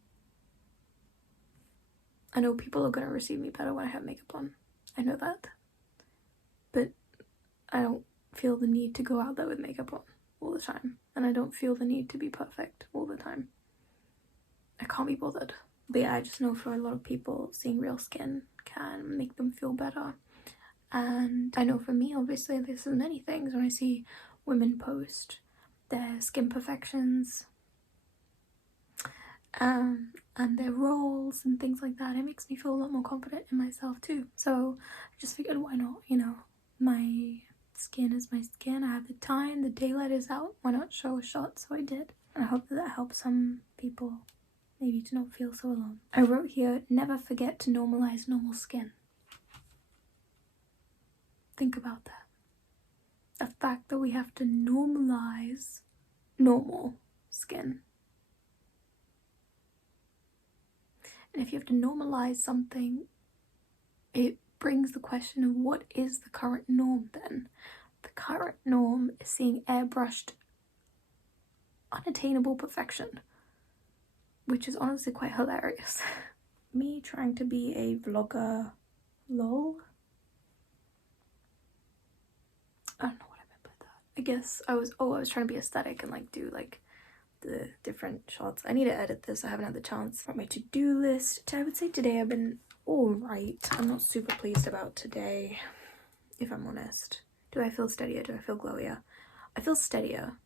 I know people are going to receive me better when I have makeup on. I know that. But I don't feel the need to go out there with makeup on all the time. And I don't feel the need to be perfect all the time. I can't be bothered. But yeah, I just know for a lot of people, seeing real skin can make them feel better. And I know for me, obviously, there's many things when I see women post their skin perfections and their roles and things like that. It makes me feel a lot more confident in myself too. So I just figured, why not? You know, my skin is my skin. I have the time, the daylight is out. Why not show a shot? So I did. And I hope that helps some people maybe to not feel so alone. I wrote here, never forget to normalize normal skin. Think about that. The fact that we have to normalize normal skin. And if you have to normalize something, it brings the question of what is the current norm then? The current norm is seeing airbrushed, unattainable perfection, which is honestly quite hilarious. Me trying to be a vlogger, lol. I don't know what I meant by that. I guess I was trying to be aesthetic and like do like the different shots. I need to edit this. I haven't had the chance. For my to-do list, I would say today I've been alright. I'm not super pleased about today, if I'm honest. Do I feel steadier? Do I feel glowier? I feel steadier.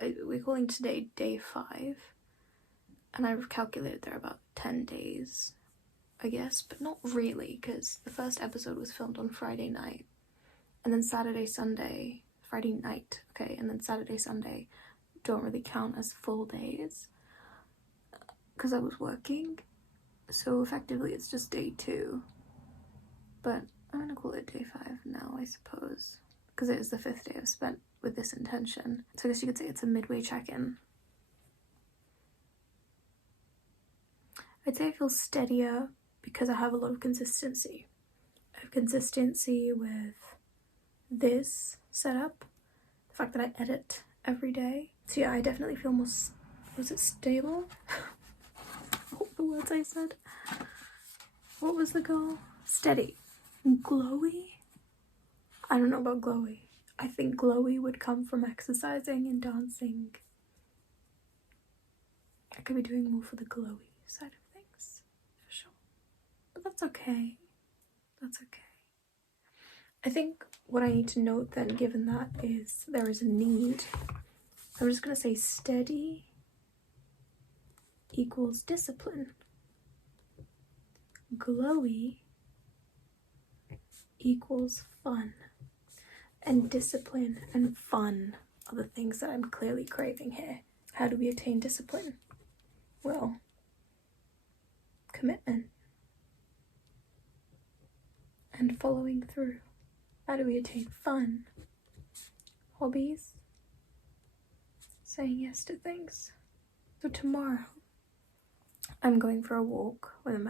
We're calling today day 5. And I've calculated there are about 10 days, I guess. But not really, because the first episode was filmed on Friday night. And then Saturday, Sunday, Friday night, okay, and then Saturday, Sunday don't really count as full days because I was working. So effectively it's just day 2. But I'm gonna call it day 5 now, I suppose, because it is the 5th day I've spent with this intention. So I guess you could say it's a midway check-in. I'd say I feel steadier because I have a lot of consistency. I have consistency with this setup, the fact that I edit every day. So yeah, I definitely feel more, was it stable? What were the words I said? What was the goal? Steady. Glowy? I don't know about glowy. I think glowy would come from exercising and dancing. I could be doing more for the glowy side of things, for sure. But that's okay. That's okay. I think what I need to note then, given that, is there is a need. I'm just going to say steady equals discipline. Glowy equals fun. And discipline and fun are the things that I'm clearly craving here. How do we attain discipline? Well, commitment and following through. How do we attain fun? Hobbies. Saying yes to things. So tomorrow, I'm going for a walk with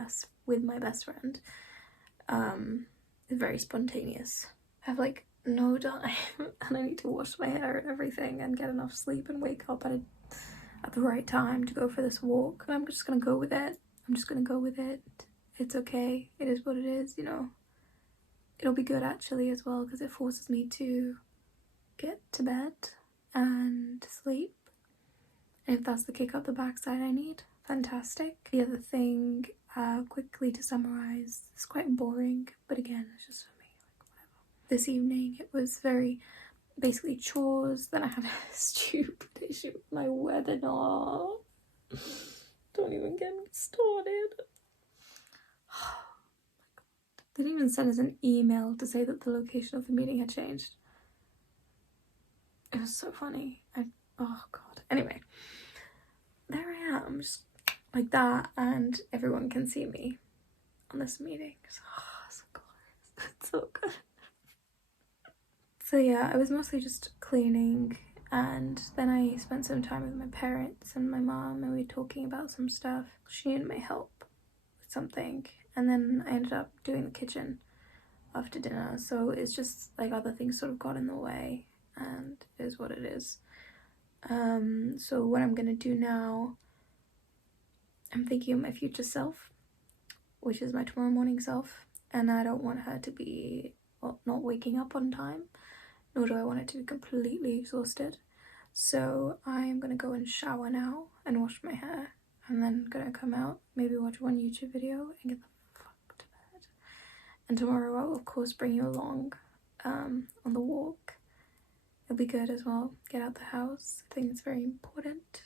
my best friend. It's very spontaneous. I have like no time, and I need to wash my hair and everything and get enough sleep and wake up at the right time to go for this walk. And I'm just gonna go with it. It's okay. It is what it is, you know. It'll be good actually as well, because it forces me to get to bed and sleep. And if that's the kick up the backside I need, fantastic. The other thing, quickly to summarize, it's quite boring, but again, it's just for me, like whatever. This evening it was very basically chores. Then I had a stupid issue with my webinar. Don't even get me started. Oh my god. They didn't even send us an email to say that the location of the meeting had changed. It was so funny. Oh god. Anyway, there I am, just like that, and everyone can see me on this meeting. So, so glorious. It's so good. So yeah, I was mostly just cleaning, and then I spent some time with my parents and my mom, and we were talking about some stuff. She needed my help with something, and then I ended up doing the kitchen after dinner. So it's just like other things sort of got in the way, and it is what it is. So what I'm gonna do now, I'm thinking of my future self, which is my tomorrow morning self, and I don't want her to be, well, not waking up on time, nor do I want her to be completely exhausted. So I'm gonna go and shower now and wash my hair, and then gonna come out, maybe watch one YouTube video and get the fuck to bed. And tomorrow I'll of course bring you along on the walk. It'll be good as well. Get out the house. I think it's very important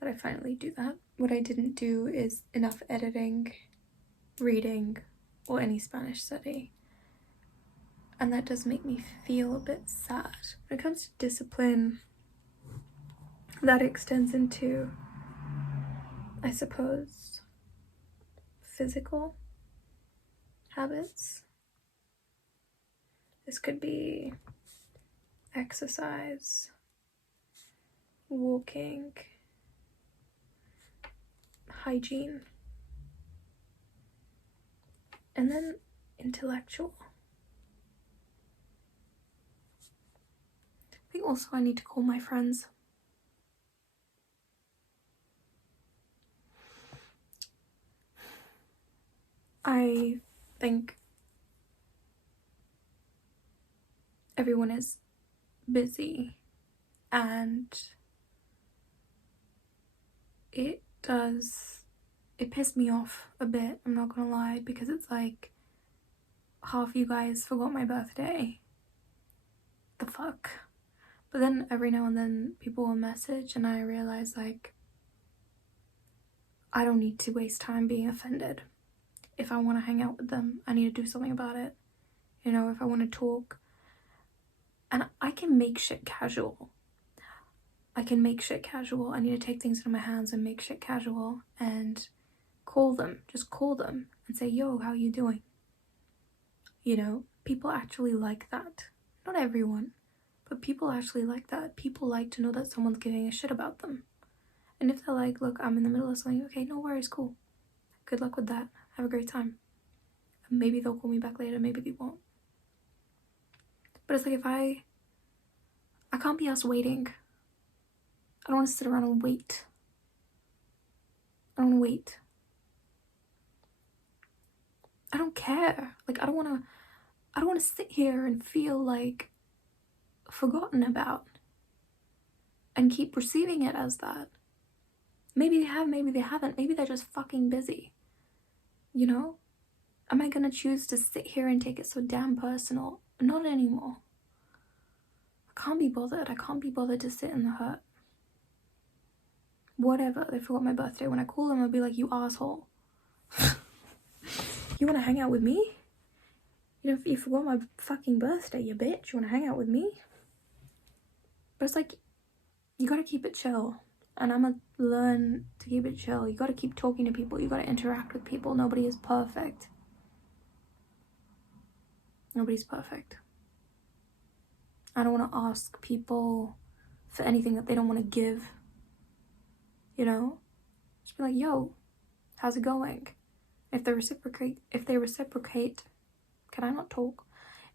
that I finally do that. What I didn't do is enough editing, reading, or any Spanish study. And that does make me feel a bit sad. When it comes to discipline, that extends into, I suppose, physical habits. This could be exercise, walking, hygiene, and then intellectual. I think also I need to call my friends. I think everyone is busy, and it pissed me off a bit, I'm not gonna lie, because it's like half you guys forgot my birthday. The fuck? But then every now and then people will message, and I realize like I don't need to waste time being offended. If I want to hang out with them, I need to do something about it. You know, if I want to talk, and I can make shit casual. I need to take things into my hands and make shit casual and call them. Just call them and say, yo, how you doing? You know, people actually like that. Not everyone, but people actually like that. People like to know that someone's giving a shit about them. And if they're like, look, I'm in the middle of something, okay, no worries, cool. Good luck with that. Have a great time. And maybe they'll call me back later, maybe they won't. But it's like, if I can't be asked waiting. I don't want to sit around and wait. I don't want to wait. I don't care. Like, I don't want to sit here and feel like forgotten about and keep perceiving it as that. Maybe they have, maybe they haven't. Maybe they're just fucking busy. You know? Am I gonna choose to sit here and take it so damn personal? Not anymore. I can't be bothered. I can't be bothered to sit in the hurt. Whatever. They forgot my birthday. When I call them, I'll be like, you asshole. You wanna hang out with me? You know, you forgot my fucking birthday, you bitch. You wanna hang out with me? But it's like, you gotta keep it chill. And I'm gonna learn to keep it chill. You gotta keep talking to people. You gotta interact with people. Nobody is perfect. Nobody's perfect. I don't want to ask people for anything that they don't want to give. You know? Just be like, yo, how's it going? If they reciprocate, can I not talk?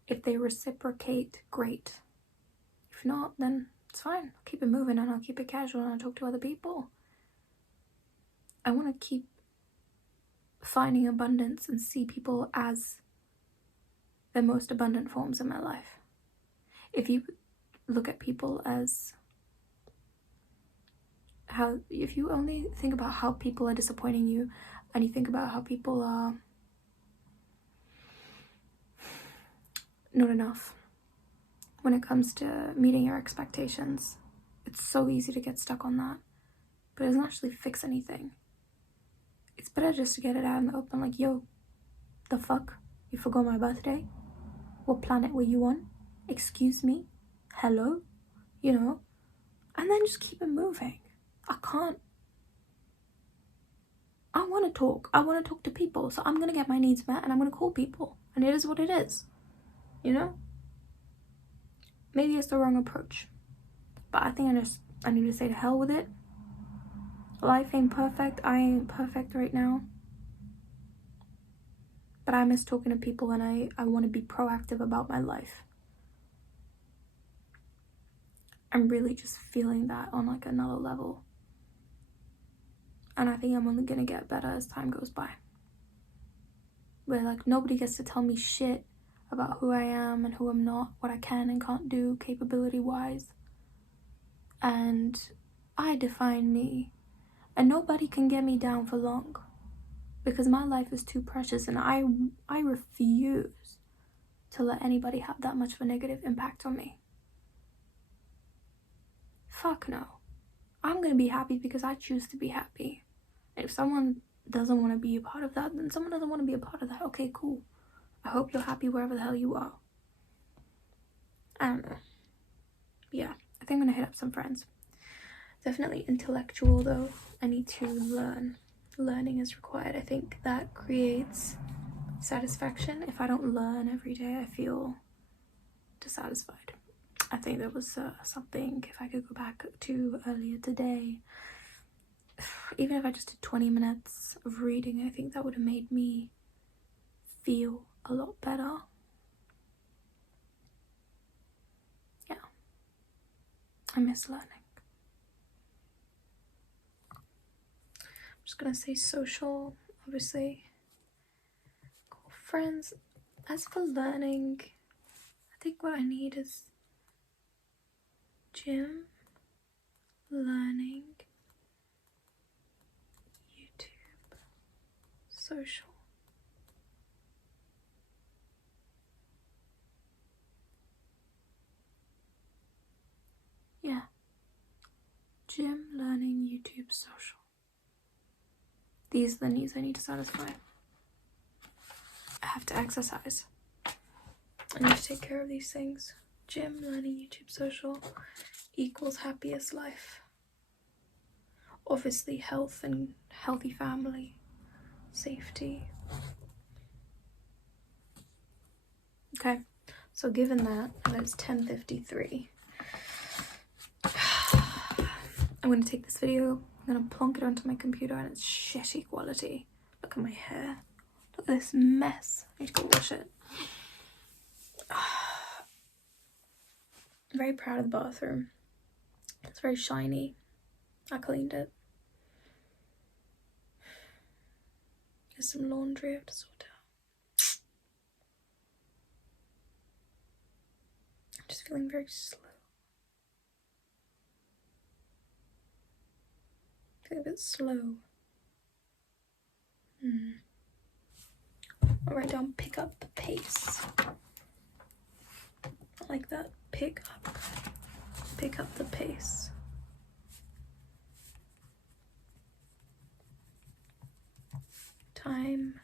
If they reciprocate, great. If not, then it's fine. I'll keep it moving and I'll keep it casual and I'll talk to other people. I want to keep finding abundance and see people as the most abundant forms in my life. If you look at people as if you only think about how people are disappointing you and you think about how people are not enough when it comes to meeting your expectations, it's so easy to get stuck on that, but it doesn't actually fix anything. It's better just to get it out in the open, like, yo, the fuck? You forgot my birthday? What planet were you on? Excuse me? Hello? You know? And then just keep it moving. I want to talk. I want to talk to people. So I'm going to get my needs met and I'm going to call people. And it is what it is. You know? Maybe it's the wrong approach. But I think I need to say to hell with it. Life ain't perfect. I ain't perfect right now. But I miss talking to people and I want to be proactive about my life. I'm really just feeling that on like another level. And I think I'm only gonna get better as time goes by. Where like nobody gets to tell me shit about who I am and who I'm not, what I can and can't do capability wise. And I define me. And nobody can get me down for long. Because my life is too precious and I refuse to let anybody have that much of a negative impact on me. Fuck no. I'm gonna be happy because I choose to be happy. And if someone doesn't want to be a part of that, then someone doesn't want to be a part of that. Okay, cool. I hope you're happy wherever the hell you are. I don't know. Yeah, I think I'm gonna hit up some friends. Definitely intellectual though. I need to learn. Learning is required. I think that creates satisfaction. If I don't learn every day, I feel dissatisfied. I think there was something, if I could go back to earlier today, even if I just did 20 minutes of reading, I think that would have made me feel a lot better. Yeah. I miss learning. I'm just gonna say social, obviously. Cool friends. As for learning, I think what I need is gym, learning, YouTube, social. Yeah. Gym, learning, YouTube, social. These are the needs I need to satisfy. I have to exercise. I need to take care of these things. Gym, learning, YouTube, social equals happiest life. Obviously health and healthy family, safety. Okay, so given that, and it's 10:53, I'm gonna take this video, I'm gonna plonk it onto my computer and it's shitty quality. Look at my hair. Look at this mess. I need to go wash it. I'm very proud of the bathroom. It's very shiny. I cleaned it. There's some laundry I have to sort out. I'm just feeling very slow. Something a bit slow. I'll write down pick up the pace. I like that. Pick up the pace. Time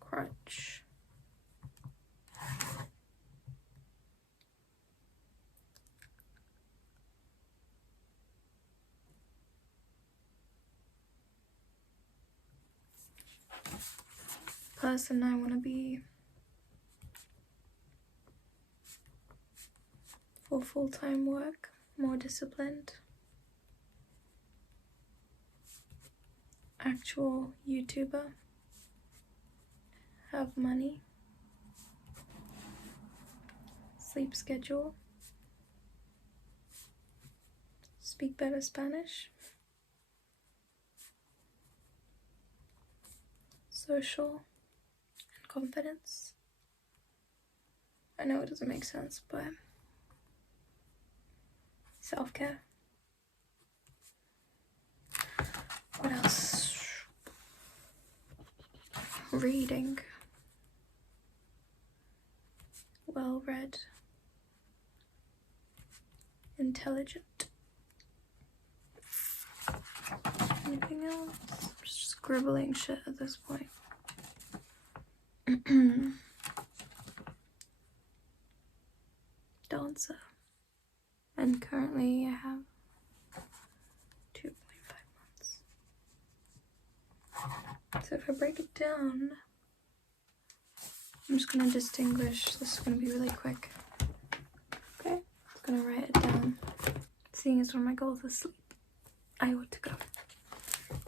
crunch. Person I want to be for full-time work, more disciplined. Actual YouTuber, have money, sleep schedule, speak better Spanish, social, and confidence. I know it doesn't make sense, but self-care. What else? Reading. Well-read. Intelligent. Anything else? I'm just scribbling shit at this point. Dancer. And currently I have 2.5 months. So if I break it down, I'm just going to distinguish. This is going to be really quick. Okay, I'm going to write it down. Seeing as one of my goals is sleep, I ought to go.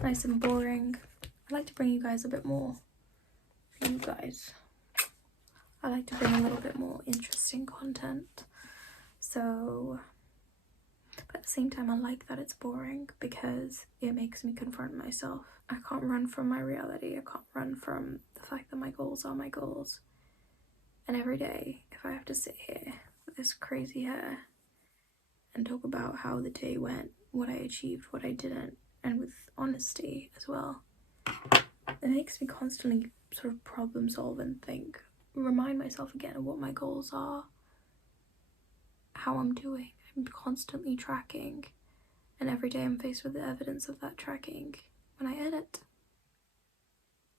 Nice and boring. I like to bring you guys a bit more. For you guys, I like to bring a little bit more interesting content. So, but at the same time, I like that it's boring because it makes me confront myself. I can't run from my reality. I can't run from the fact that my goals are my goals. And every day, if I have to sit here with this crazy hair and talk about how the day went, what I achieved, what I didn't, and with honesty as well, it makes me constantly sort of problem solve and think, remind myself again of what my goals are, how I'm doing. I'm constantly tracking, and every day I'm faced with the evidence of that tracking when I edit.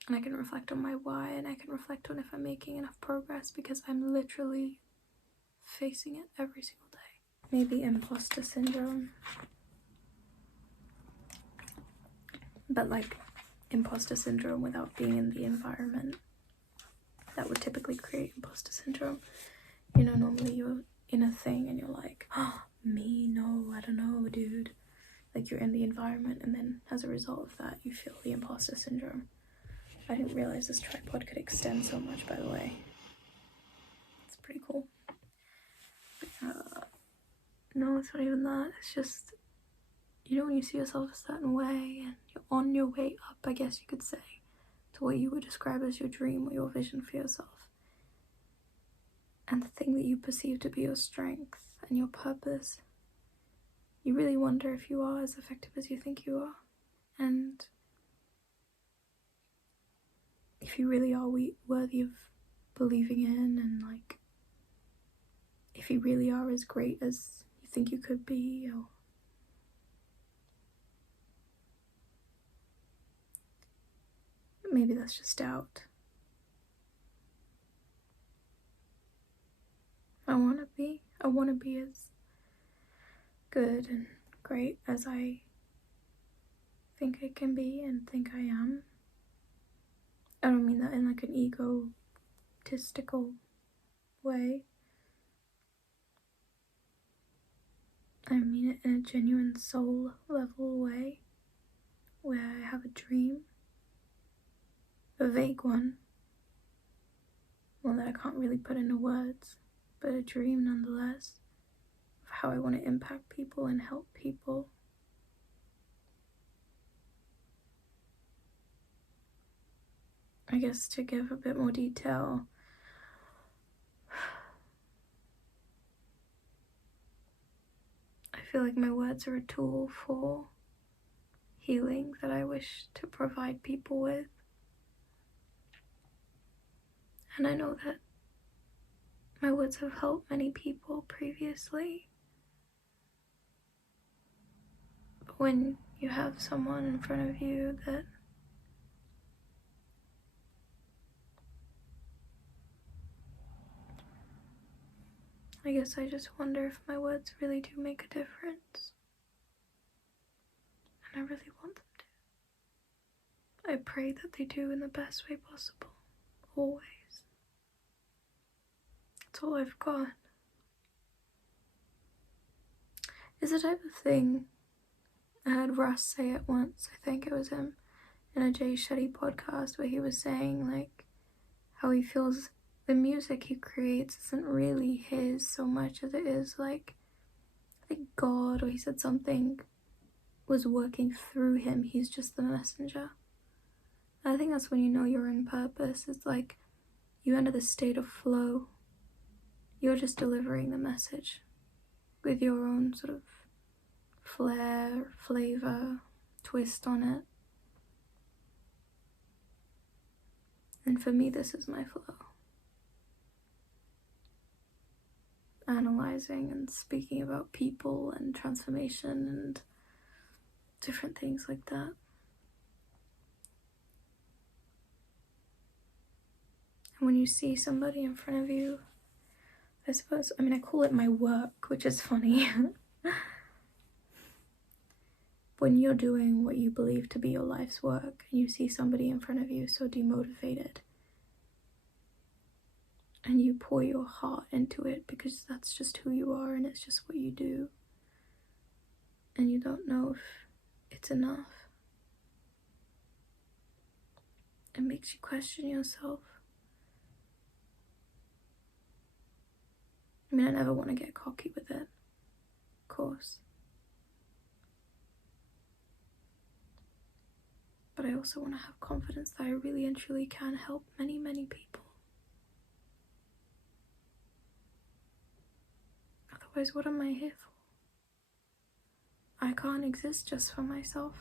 And I can reflect on my why, and I can reflect on if I'm making enough progress, because I'm literally facing it every single day. Maybe imposter syndrome. But like imposter syndrome without being in the environment that would typically create imposter syndrome. You know, normally you're in a thing and you're like, oh, me, no, I don't know, dude. Like you're in the environment, and then as a result of that, you feel the imposter syndrome. I didn't realize this tripod could extend so much, by the way. It's pretty cool. No, it's not even that. It's just, you know, when you see yourself a certain way and you're on your way up, I guess you could say, to what you would describe as your dream or your vision for yourself. And the thing that you perceive to be your strength and your purpose, you really wonder if you are as effective as you think you are. And if you really are worthy of believing in, and like, if you really are as great as you think you could be, or maybe that's just doubt. I want to be as good and great as I think I can be and think I am. I don't mean that in like an egotistical way. I mean it in a genuine soul level way, where I have a dream, a vague one, one that I can't really put into words, but a dream nonetheless, of how I want to impact people and help people. I guess to give a bit more detail, I feel like my words are a tool for healing that I wish to provide people with. And I know that my words have helped many people previously. But when you have someone in front of you that I guess I just wonder if my words really do make a difference. And I really want them to. I pray that they do in the best way possible. Always. That's all I've got. It's the type of thing I heard Russ say it once, I think it was him, in a Jay Shetty podcast, where he was saying, like, how he feels the music he creates isn't really his so much as it is, like, I think God, or he said something, was working through him. He's just the messenger. And I think that's when you know you're in purpose. It's like you enter the state of flow. You're just delivering the message with your own sort of flair, flavor, twist on it. And for me, this is my flow. Analyzing and speaking about people and transformation and different things like that. And when you see somebody in front of you, I suppose, I call it my work, which is funny. When you're doing what you believe to be your life's work and you see somebody in front of you so demotivated and you pour your heart into it because that's just who you are and it's just what you do, and you don't know if it's enough, it makes you question yourself. I never want to get cocky with it, of course. But I also want to have confidence that I really and truly can help many, many people. Otherwise, what am I here for? I can't exist just for myself.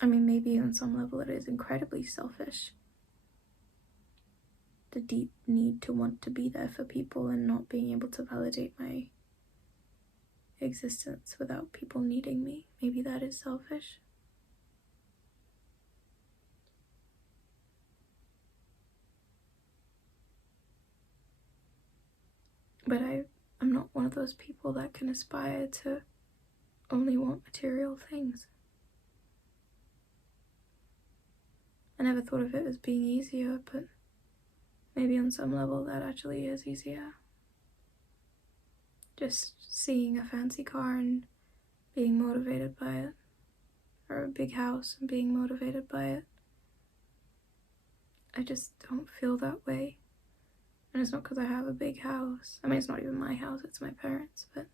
Maybe on some level it is incredibly selfish. The deep need to want to be there for people and not being able to validate my existence without people needing me. Maybe that is selfish. But I'm not one of those people that can aspire to only want material things. I never thought of it as being easier, but maybe on some level that actually is easier. Just seeing a fancy car and being motivated by it, or a big house and being motivated by it. I just don't feel that way. And it's not because I have a big house. It's not even my house, it's my parents', but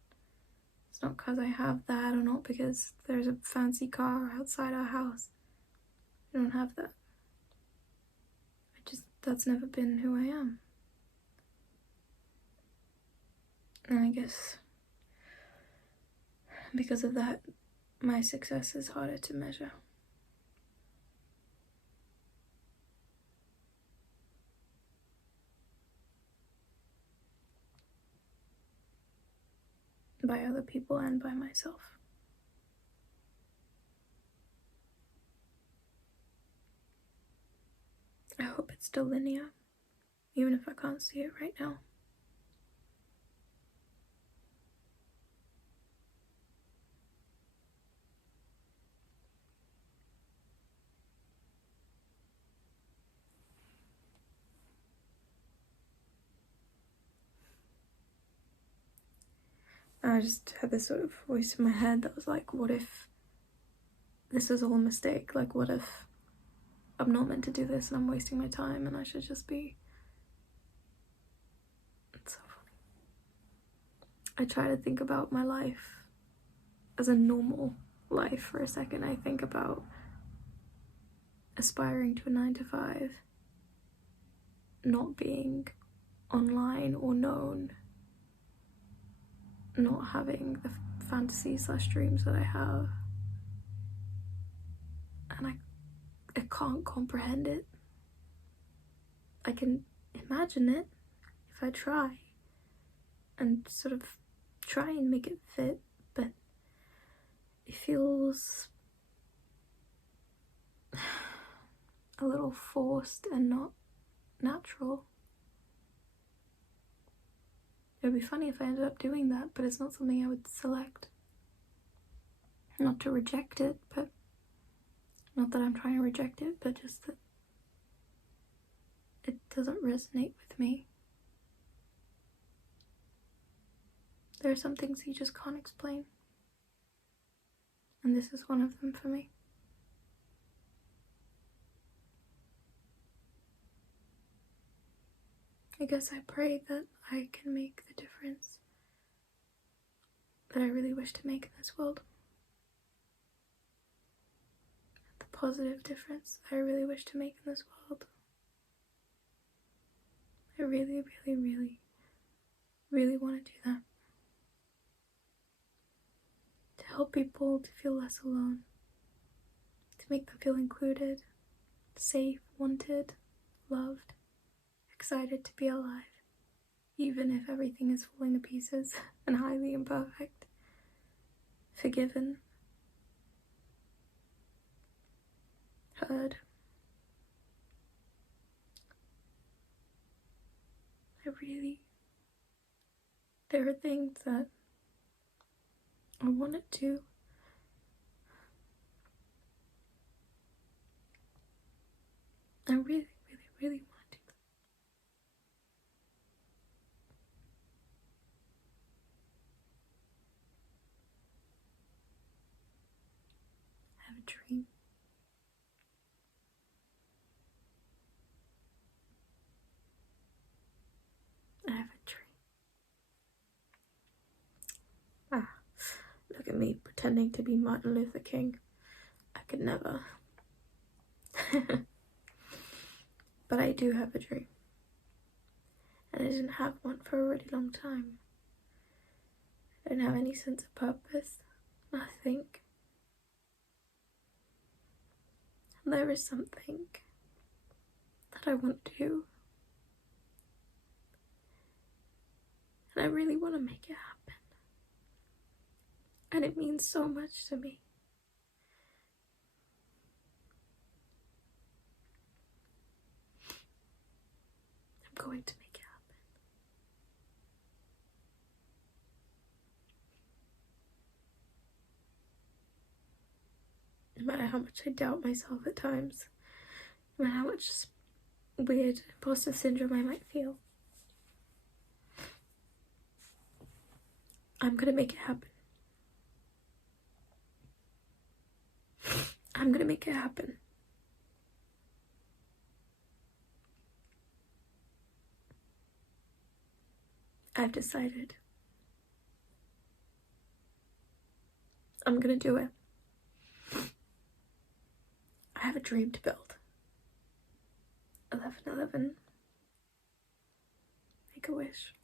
it's not because I have that, or not because there's a fancy car outside our house. I don't have that. That's never been who I am. And I guess because of that, my success is harder to measure. By other people and by myself. I hope it's still linear, even if I can't see it right now. I just had this sort of voice in my head that was like, what if this is all a mistake? Like, what if I'm not meant to do this and I'm wasting my time and I should just be... It's so funny. I try to think about my life as a normal life for a second. I think about aspiring to a 9-to-5, not being online or known, not having the fantasies / dreams that I have, and I can't comprehend it. I can imagine it if I try and sort of try and make it fit, but it feels a little forced and not natural. It would be funny if I ended up doing that, but it's not something I would select. Not to reject it, but not that I'm trying to reject it, but just that it doesn't resonate with me. There are some things you just can't explain, and this is one of them for me. I guess I pray that I can make the difference that I really wish to make in this world. The positive difference I really wish to make in this world. I really, really, really, really want to do that. To help people to feel less alone. To make them feel included, safe, wanted, loved, excited to be alive, even if everything is falling to pieces and highly imperfect. Forgiven. Heard. There are things that I wanted to. I really, really, really want to. I have a dream. I have a dream. Look at me pretending to be Martin Luther King. I could never. But I do have a dream. And I didn't have one for a really long time. I didn't have any sense of purpose. Nothing. And there is something that I want to do. And I really want to make it happen. And it means so much to me. I'm going to make it happen. No matter how much I doubt myself at times, no matter how much weird imposter syndrome I might feel, I'm gonna make it happen. I'm gonna make it happen. I've decided. I'm gonna do it. I have a dream to build. 1111. Make a wish.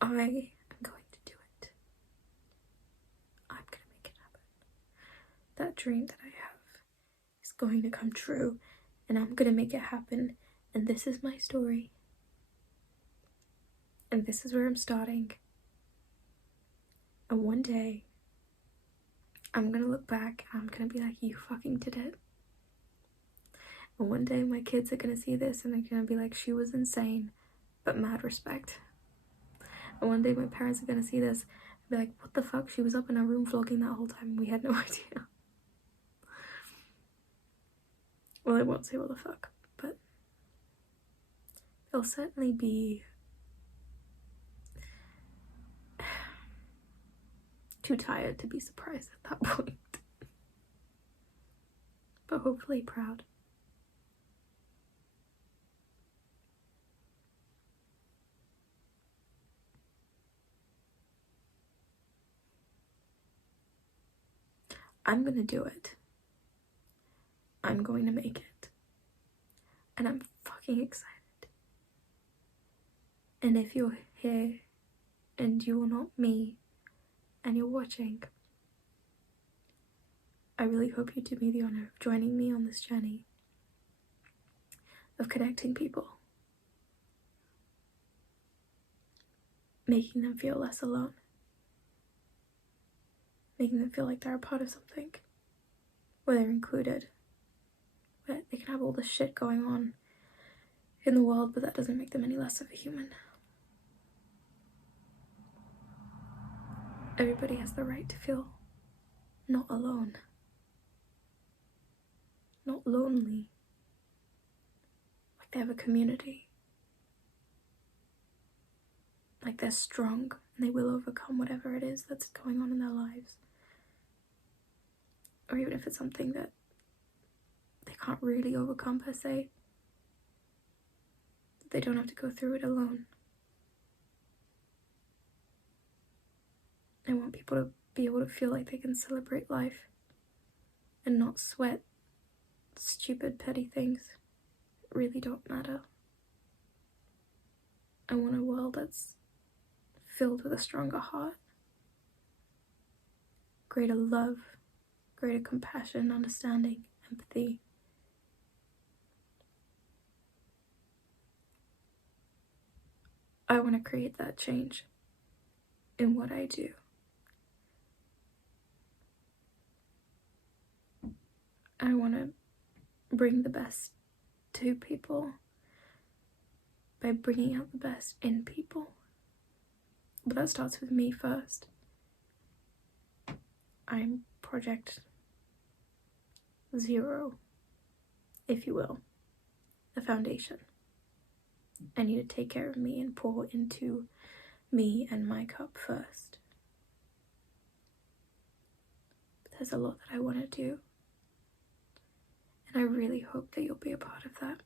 I am going to do it. I'm gonna make it happen. That dream that I have is going to come true, and I'm gonna make it happen. And this is my story. And this is where I'm starting. And one day, I'm gonna look back and I'm gonna be like, you fucking did it. And one day my kids are gonna see this and they're gonna be like, she was insane, but mad respect. And one day my parents are gonna see this and be like, what the fuck? She was up in her room vlogging that whole time. We had no idea. Well, I won't say what the fuck, but they'll certainly be too tired to be surprised at that point. But hopefully proud. I'm gonna do it. I'm going to make it. And I'm fucking excited. And if you're here and you're not me and you're watching, I really hope you do me the honor of joining me on this journey of connecting people, making them feel less alone, making them feel like they're a part of something, where they're included, where they can have all the shit going on in the world, but that doesn't make them any less of a human. Everybody has the right to feel not alone, not lonely, like they have a community, like they're strong and they will overcome whatever it is that's going on in their lives. Or even if it's something that they can't really overcome per se, they don't have to go through it alone. I want people to be able to feel like they can celebrate life and not sweat stupid petty things that really don't matter. I want a world that's filled with a stronger heart, greater love, greater compassion, understanding, empathy. I want to create that change in what I do. I want to bring the best to people by bringing out the best in people. But that starts with me first. I'm Project Zero, if you will, the foundation. I need to take care of me and pour into me and my cup first. But there's a lot that I want to do, and I really hope that you'll be a part of that.